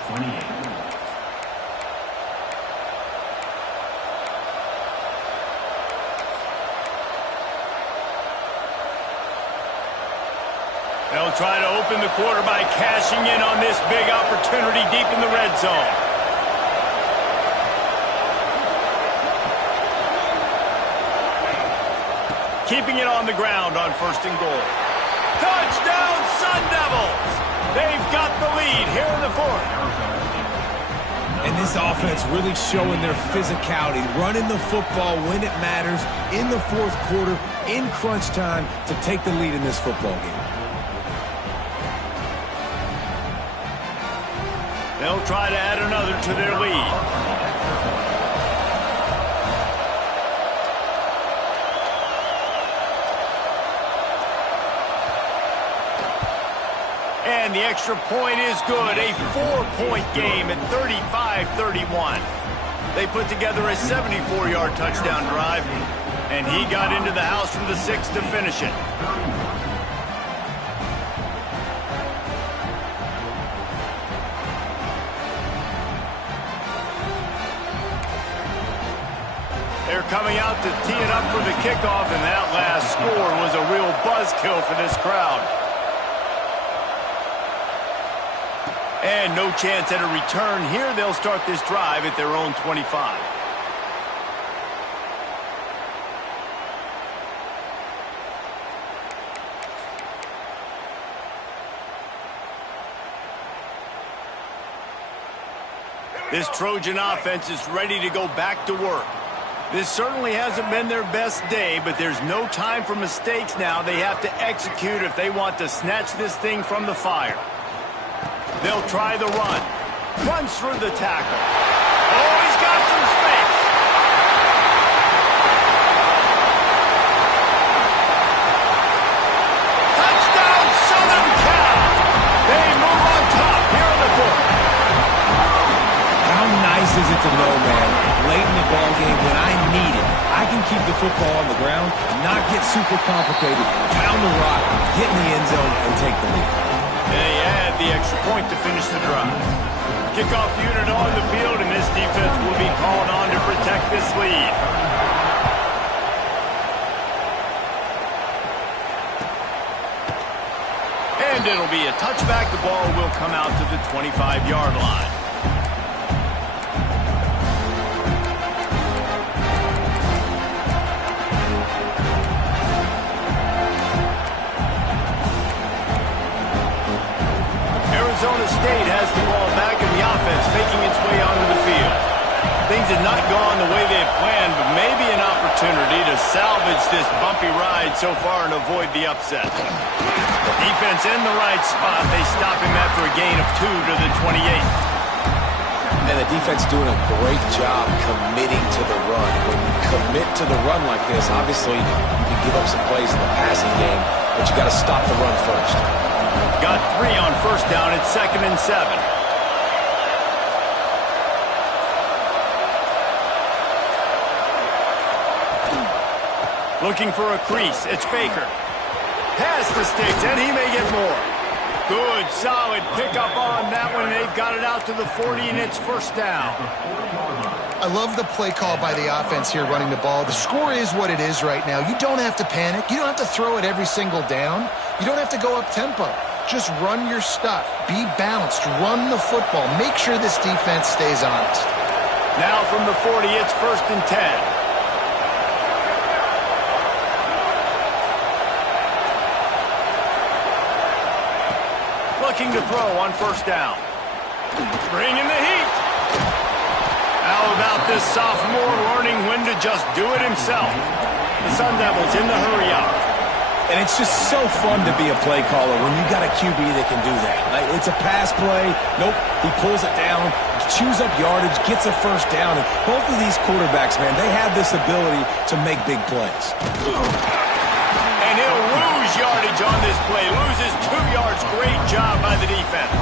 They'll try to open the quarter by cashing in on this big opportunity deep in the red zone. Keeping it on the ground on 1st and goal. Touchdown, Sun Devils! They've got the lead here in the 4th. And this offense really showing their physicality, running the football when it matters, in the 4th quarter, in crunch time, to take the lead in this football game. They'll try to add another to their lead. And the extra point is good. A 4-point game at 35-31. They put together a 74-yard touchdown drive, and he got into the house from the 6 to finish it. They're coming out to tee it up for the kickoff, and that last score was a real buzzkill for this crowd. And no chance at a return here. They'll start this drive at their own 25. This Trojan offense is ready to go back to work. This certainly hasn't been their best day, but there's no time for mistakes now. They have to execute if they want to snatch this thing from the fire. They'll try the run. Runs through the tackle. Oh, he's got some space. Touchdown, Southern Cal. They move on top here in the 4th. How nice is it to know, man, late in the ball game when I need it, I can keep the football on the ground, not get super complicated, pound the rock, get in the end zone, and take the lead. They add the extra point to finish the drive. Kickoff unit on the field, and this defense will be called on to protect this lead. And it'll be a touchback. The ball will come out to the 25-yard line. Arizona State has the ball back in the offense, making its way onto the field. Things have not gone the way they had planned, but maybe an opportunity to salvage this bumpy ride so far and avoid the upset. Defense in the right spot. They stop him after a gain of 2 to the 28. And the defense doing a great job committing to the run. When you commit to the run like this, obviously you can give up some plays in the passing game, but you got to stop the run first. Got 3 on first down. It's 2nd and 7. Looking for a crease. It's Baker. Pass the sticks, and he may get more. Good, solid pickup on that one. They've got it out to the 40, and it's first down. I love the play call by the offense here running the ball. The score is what it is right now. You don't have to panic. You don't have to throw it every single down. You don't have to go up-tempo. Just run your stuff. Be balanced. Run the football. Make sure this defense stays honest. Now from the 40, it's first and 10. Looking to throw on first down. Bringing the heat. How about this sophomore learning when to just do it himself? The Sun Devils in the hurry up. And it's just so fun to be a play caller when you got a QB that can do that. Like, it's a pass play. Nope, he pulls it down, chews up yardage, gets a first down. And both of these quarterbacks, man, they have this ability to make big plays. And he'll lose yardage on this play. Loses 2 yards. Great job by the defense.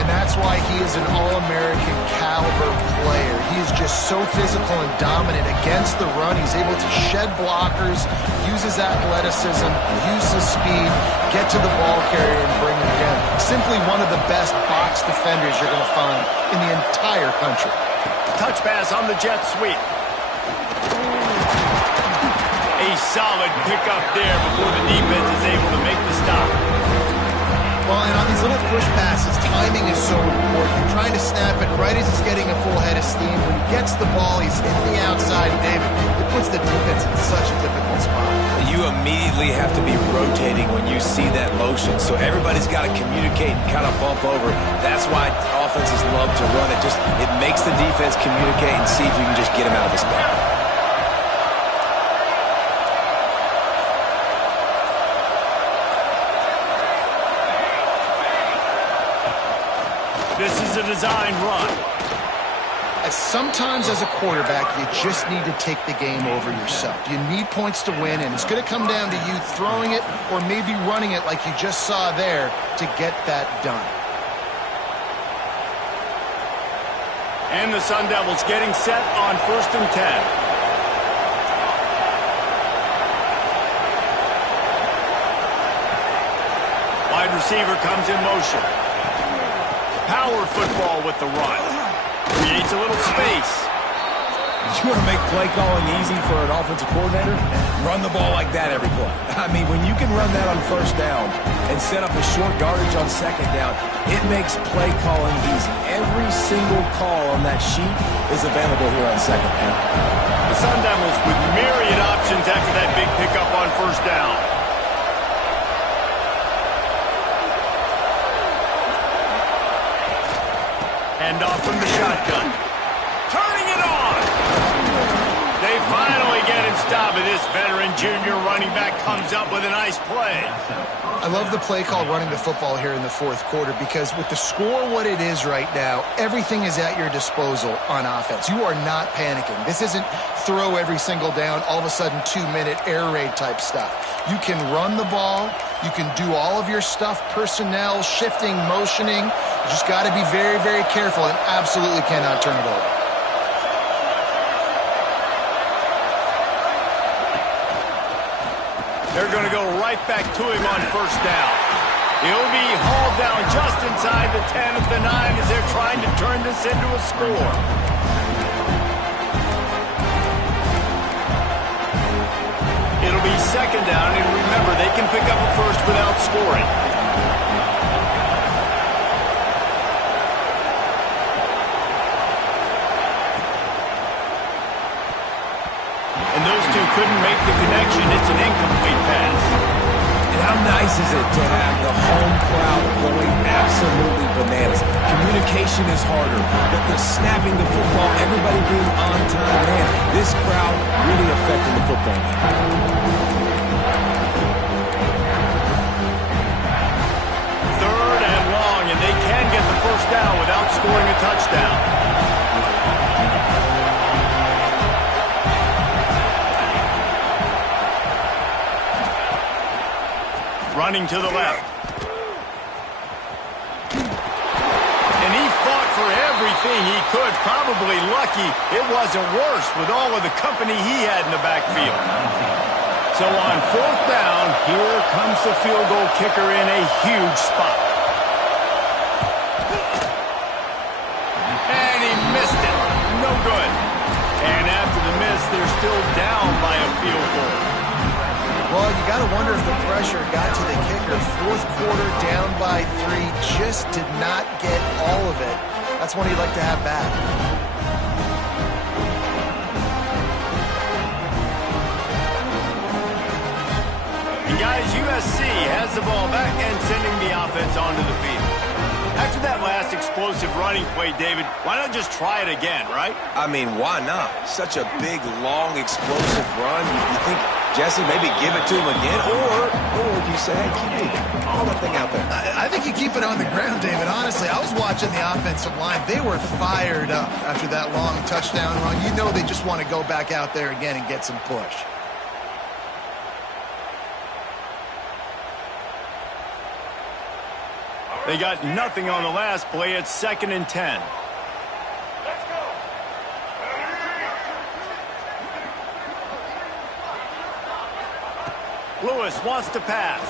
And that's why he is an All-American caliber player. He is just so physical and dominant against the run. He's able to shed blockers, use his athleticism, use his speed, get to the ball carrier and bring him down. Simply one of the best box defenders you're going to find in the entire country. Touch pass on the jet sweep. A solid pickup there before the defense is able to make the stop. Well, and on these little push passes, timing is so important. You're trying to snap it right as he's getting a full head of steam. When he gets the ball, he's hitting the outside, David. It puts the defense in such a difficult spot. You immediately have to be rotating when you see that motion, so everybody's got to communicate and kind of bump over. That's why offenses love to run it. It makes the defense communicate and see if you can just get him out of the spot. This is a designed run. Sometimes as a quarterback, you just need to take the game over yourself. You need points to win, and it's going to come down to you throwing it or maybe running it like you just saw there to get that done. And the Sun Devils getting set on first and 10. Wide receiver comes in motion. Power football with the run. Creates a little space. You want to make play calling easy for an offensive coordinator? Run the ball like that every play. I mean, when you can run that on first down and set up a short yardage on second down, it makes play calling easy. Every single call on that sheet is available here on second down. The Sun Devils with myriad options after that big pickup on first down. Hand off from the shotgun. Turning it on. They finally get him stopped, and this veteran junior running back comes up with a nice play. I love the play call running the football here in the fourth quarter because with the score what it is right now, everything is at your disposal on offense. You are not panicking. This isn't throw every single down, all of a sudden 2-minute air raid type stuff. You can run the ball. You can do all of your stuff, personnel, shifting, motioning. You just got to be very, very careful and absolutely cannot turn it over. They're going to go right back to him on first down. He'll be hauled down just inside the 10 at the 9 as they're trying to turn this into a score. It'll be second down, and remember, they can pick up a first without scoring. And those two couldn't make the connection. It's an incomplete pass. And how nice is it to have the home crowd going absolutely bananas? Communication is harder, but the snapping the football, everybody being on time, man, this crowd really affecting the football game. Third and long, and they can get the first down without scoring a touchdown. Running to the left. And he fought for everything he could. Probably lucky it wasn't worse with all of the company he had in the backfield. So on fourth down, here comes the field goal kicker in a huge spot. And he missed it. No good. And after the miss, they're still down by a field goal. Well, you got to wonder if the pressure got to the kicker. Fourth quarter, down by 3, just did not get all of it. That's one he'd like to have back. And guys, USC has the ball back and sending the offense onto the field. After that last explosive running play, David, why not just try it again, right? I mean, why not? Such a big, long, explosive run. You think, Jesse, maybe give it to him again? Or do you say, hey, keep moving. All that thing out there. I think you keep it on the ground, David. Honestly, I was watching the offensive line. They were fired up after that long touchdown run. You know they just want to go back out there again and get some push. They got nothing on the last play. It's 2nd and 10. Lewis wants to pass.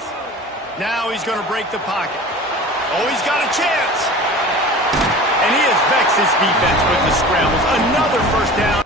Now he's going to break the pocket. Oh, he's got a chance. And he has vexed his defense with the scrambles. Another first down.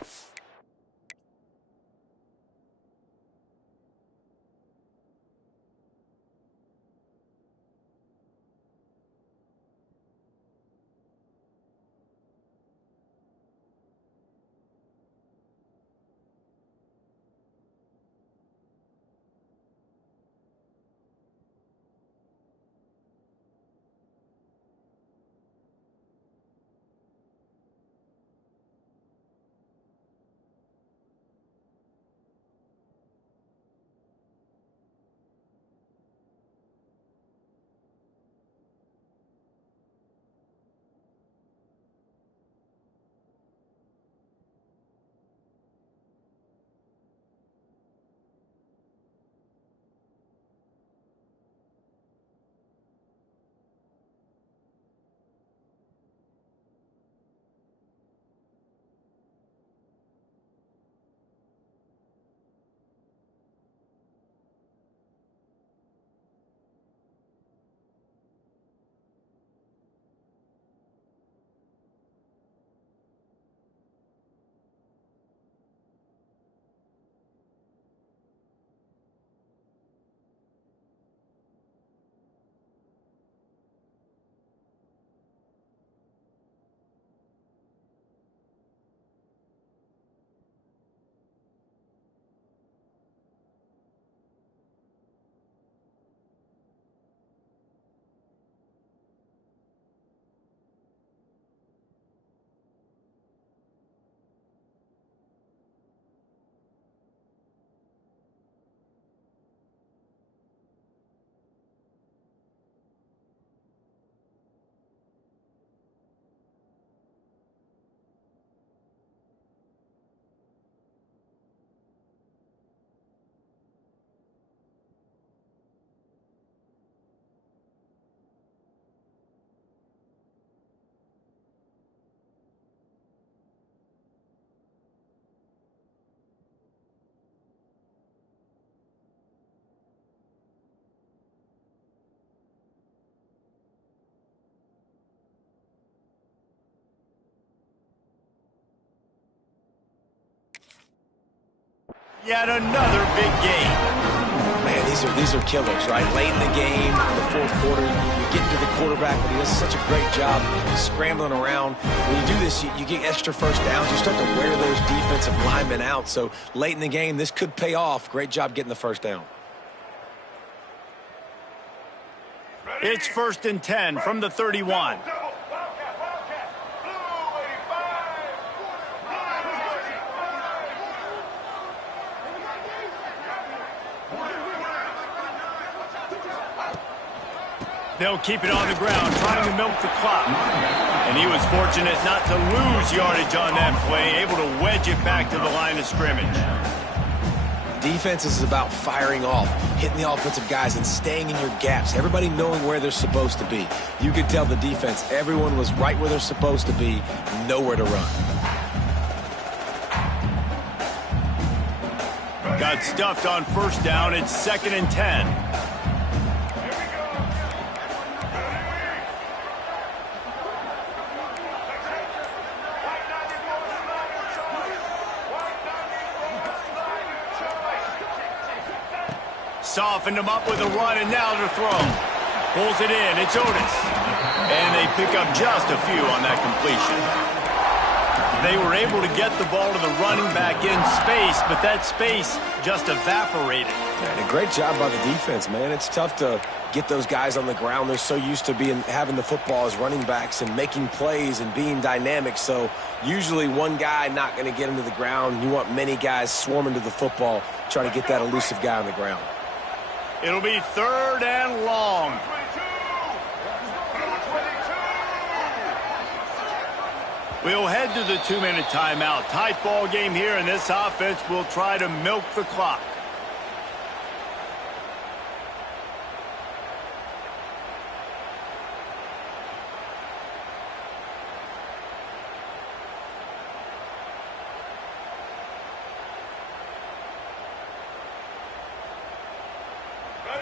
Yet another big game. Man, these are killers, right? Late in the game, in the fourth quarter, you get into the quarterback, but he does such a great job scrambling around. When you do this, you get extra first downs. You start to wear those defensive linemen out. So late in the game, this could pay off. Great job getting the first down. It's 1st and 10 from the 31. They'll keep it on the ground, trying to milk the clock. And he was fortunate not to lose yardage on that play, able to wedge it back to the line of scrimmage. Defense is about firing off, hitting the offensive guys, and staying in your gaps. Everybody knowing where they're supposed to be. You could tell the defense, everyone was right where they're supposed to be, nowhere to run. Got stuffed on first down. It's 2nd and 10. Softened him up with a run, and now to throw. Pulls it in. It's Otis. And they pick up just a few on that completion. They were able to get the ball to the running back in space, but that space just evaporated. And a great job by the defense, man. It's tough to get those guys on the ground. They're so used to having the football as running backs and making plays and being dynamic. So usually one guy not going to get him to the ground. You want many guys swarming to the football, trying to get that elusive guy on the ground. It'll be 3rd and long. We'll head to the 2-minute timeout. Tight ball game here, and this offense will try to milk the clock.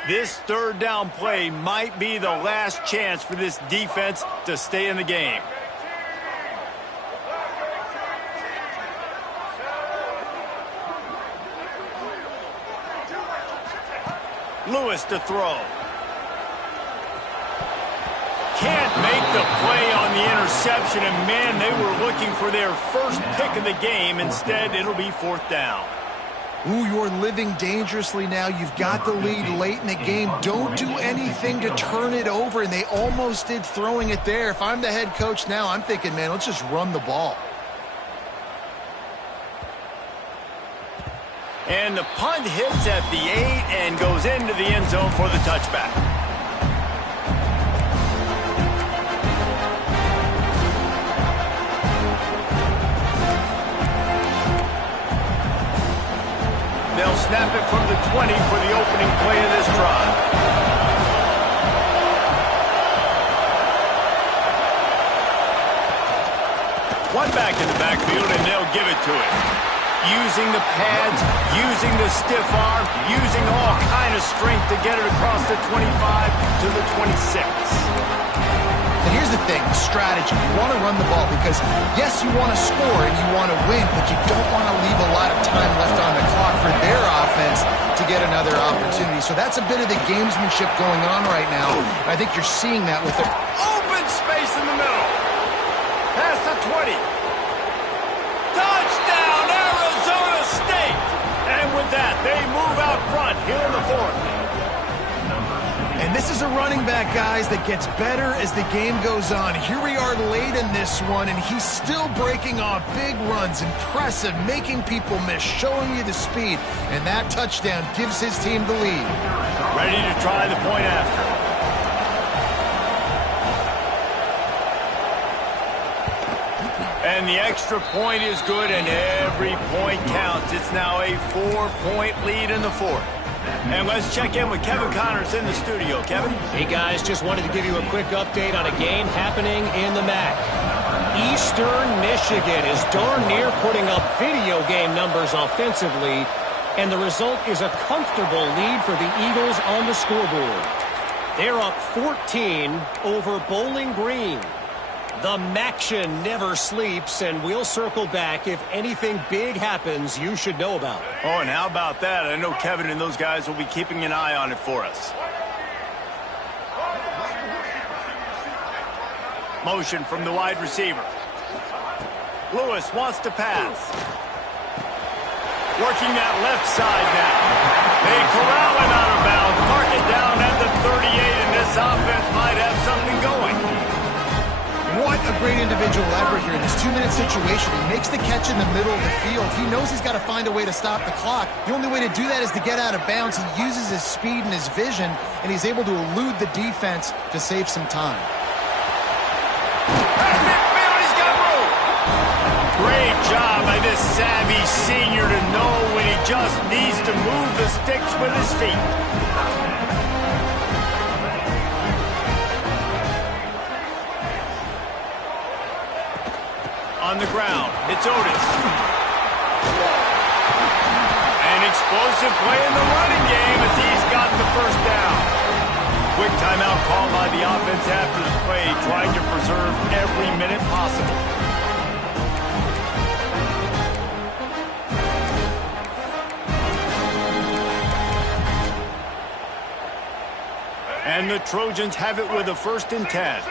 This 3rd down play might be the last chance for this defense to stay in the game. Lewis to throw. Can't make the play on the interception, and man, they were looking for their first pick of the game. Instead, it'll be 4th down. Ooh, you're living dangerously now. You've got the lead late in the game. Don't do anything to turn it over, and they almost did throwing it there. If I'm the head coach now, I'm thinking, man, let's just run the ball. And the punt hits at the 8 and goes into the end zone for the touchback. They'll snap it from the 20 for the opening play of this drive. One back in the backfield, and they'll give it to him. Using the pads, using the stiff arm, using all kind of strength to get it across the 25 to the 26. And here's the thing, the strategy. You want to run the ball because, yes, you want to score and you want to win, but you don't want to leave a lot of time left on the clock for their offense to get another opportunity. So that's a bit of the gamesmanship going on right now. I think you're seeing that with the open space in the middle. Past the 20. Touchdown, Arizona State! And with that, they move out front here in the 4th. And this is a running back, guys, that gets better as the game goes on. Here we are late in this one, and he's still breaking off big runs. Impressive, making people miss, showing you the speed. And that touchdown gives his team the lead. Ready to try the point after. And the extra point is good, and every point counts. It's now a 4-point lead in the 4th. And let's check in with Kevin Connors in the studio. Kevin? Hey, guys, just wanted to give you a quick update on a game happening in the MAC. Eastern Michigan is darn near putting up video game numbers offensively, and the result is a comfortable lead for the Eagles on the scoreboard. They're up 14 over Bowling Green. The Maction never sleeps, and we'll circle back if anything big happens you should know about. Oh, and how about that? I know Kevin and those guys will be keeping an eye on it for us. Motion from the wide receiver. Lewis wants to pass. Working that left side now. They corral him out of bounds. Mark it down at the 38, and this offense might have something going. What a great individual effort here in this 2-minute situation. He makes the catch in the middle of the field. He knows he's got to find a way to stop the clock. The only way to do that is to get out of bounds. He uses his speed and his vision, and he's able to elude the defense to save some time. He's got room. Great job by this savvy senior to know when he just needs to move the sticks with his feet. On the ground, it's Otis. And explosive play in the running game as he's got the first down. Quick timeout called by the offense after the play, trying to preserve every minute possible. And the Trojans have it with a 1st and 10.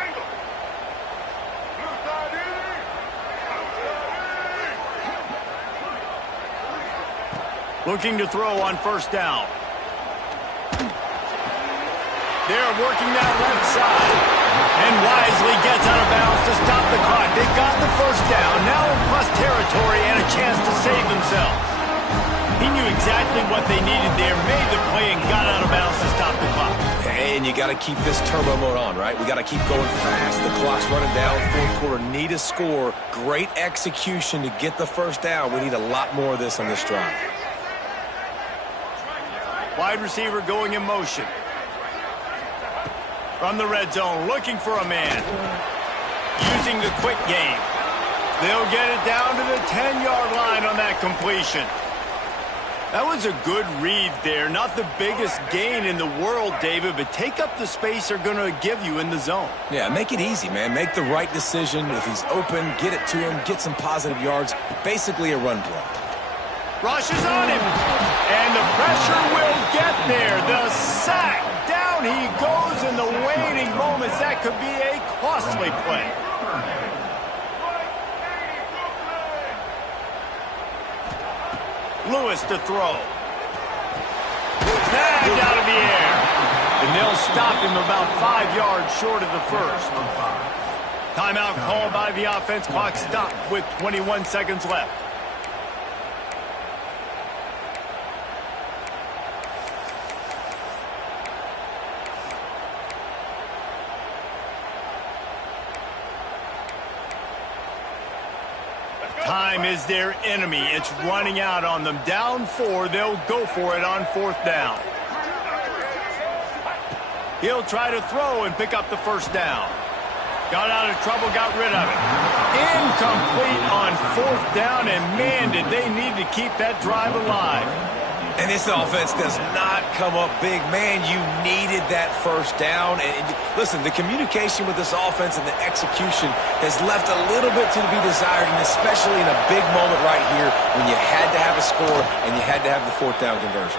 Looking to throw on 1st down. They're working that left side. And wisely gets out of bounds to stop the clock. They've got the 1st down. Now in plus territory and a chance to save themselves. He knew exactly what they needed there, made the play, and got out of bounds to stop the clock. And you got to keep this turbo mode on, right? We got to keep going fast. The clock's running down. 4th quarter, need a score. Great execution to get the 1st down. We need a lot more of this on this drive. Wide receiver going in motion. From the red zone, looking for a man. Using the quick game. They'll get it down to the 10-yard line on that completion. That was a good read there. Not the biggest gain in the world, David, but take up the space they're going to give you in the zone. Yeah, make it easy, man. Make the right decision. If he's open, get it to him, get some positive yards. Basically a run play. Rushes on him. And the pressure will get there. The sack. Down he goes in the waiting moments. That could be a costly play. Lewis to throw. Tagged out of the air. And they'll stop him about 5 yards short of the 1st. Timeout called by the offense. Clock stopped with 21 seconds left. Time is their enemy. It's running out on them. Down 4, they'll go for it on 4th down. He'll try to throw and pick up the 1st down. Got out of trouble, got rid of it. Incomplete on 4th down, and man, did they need to keep that drive alive. And this offense does not come up big. Man, you needed that 1st down. And listen, the communication with this offense and the execution has left a little bit to be desired, and especially in a big moment right here when you had to have a score and you had to have the 4th down conversion.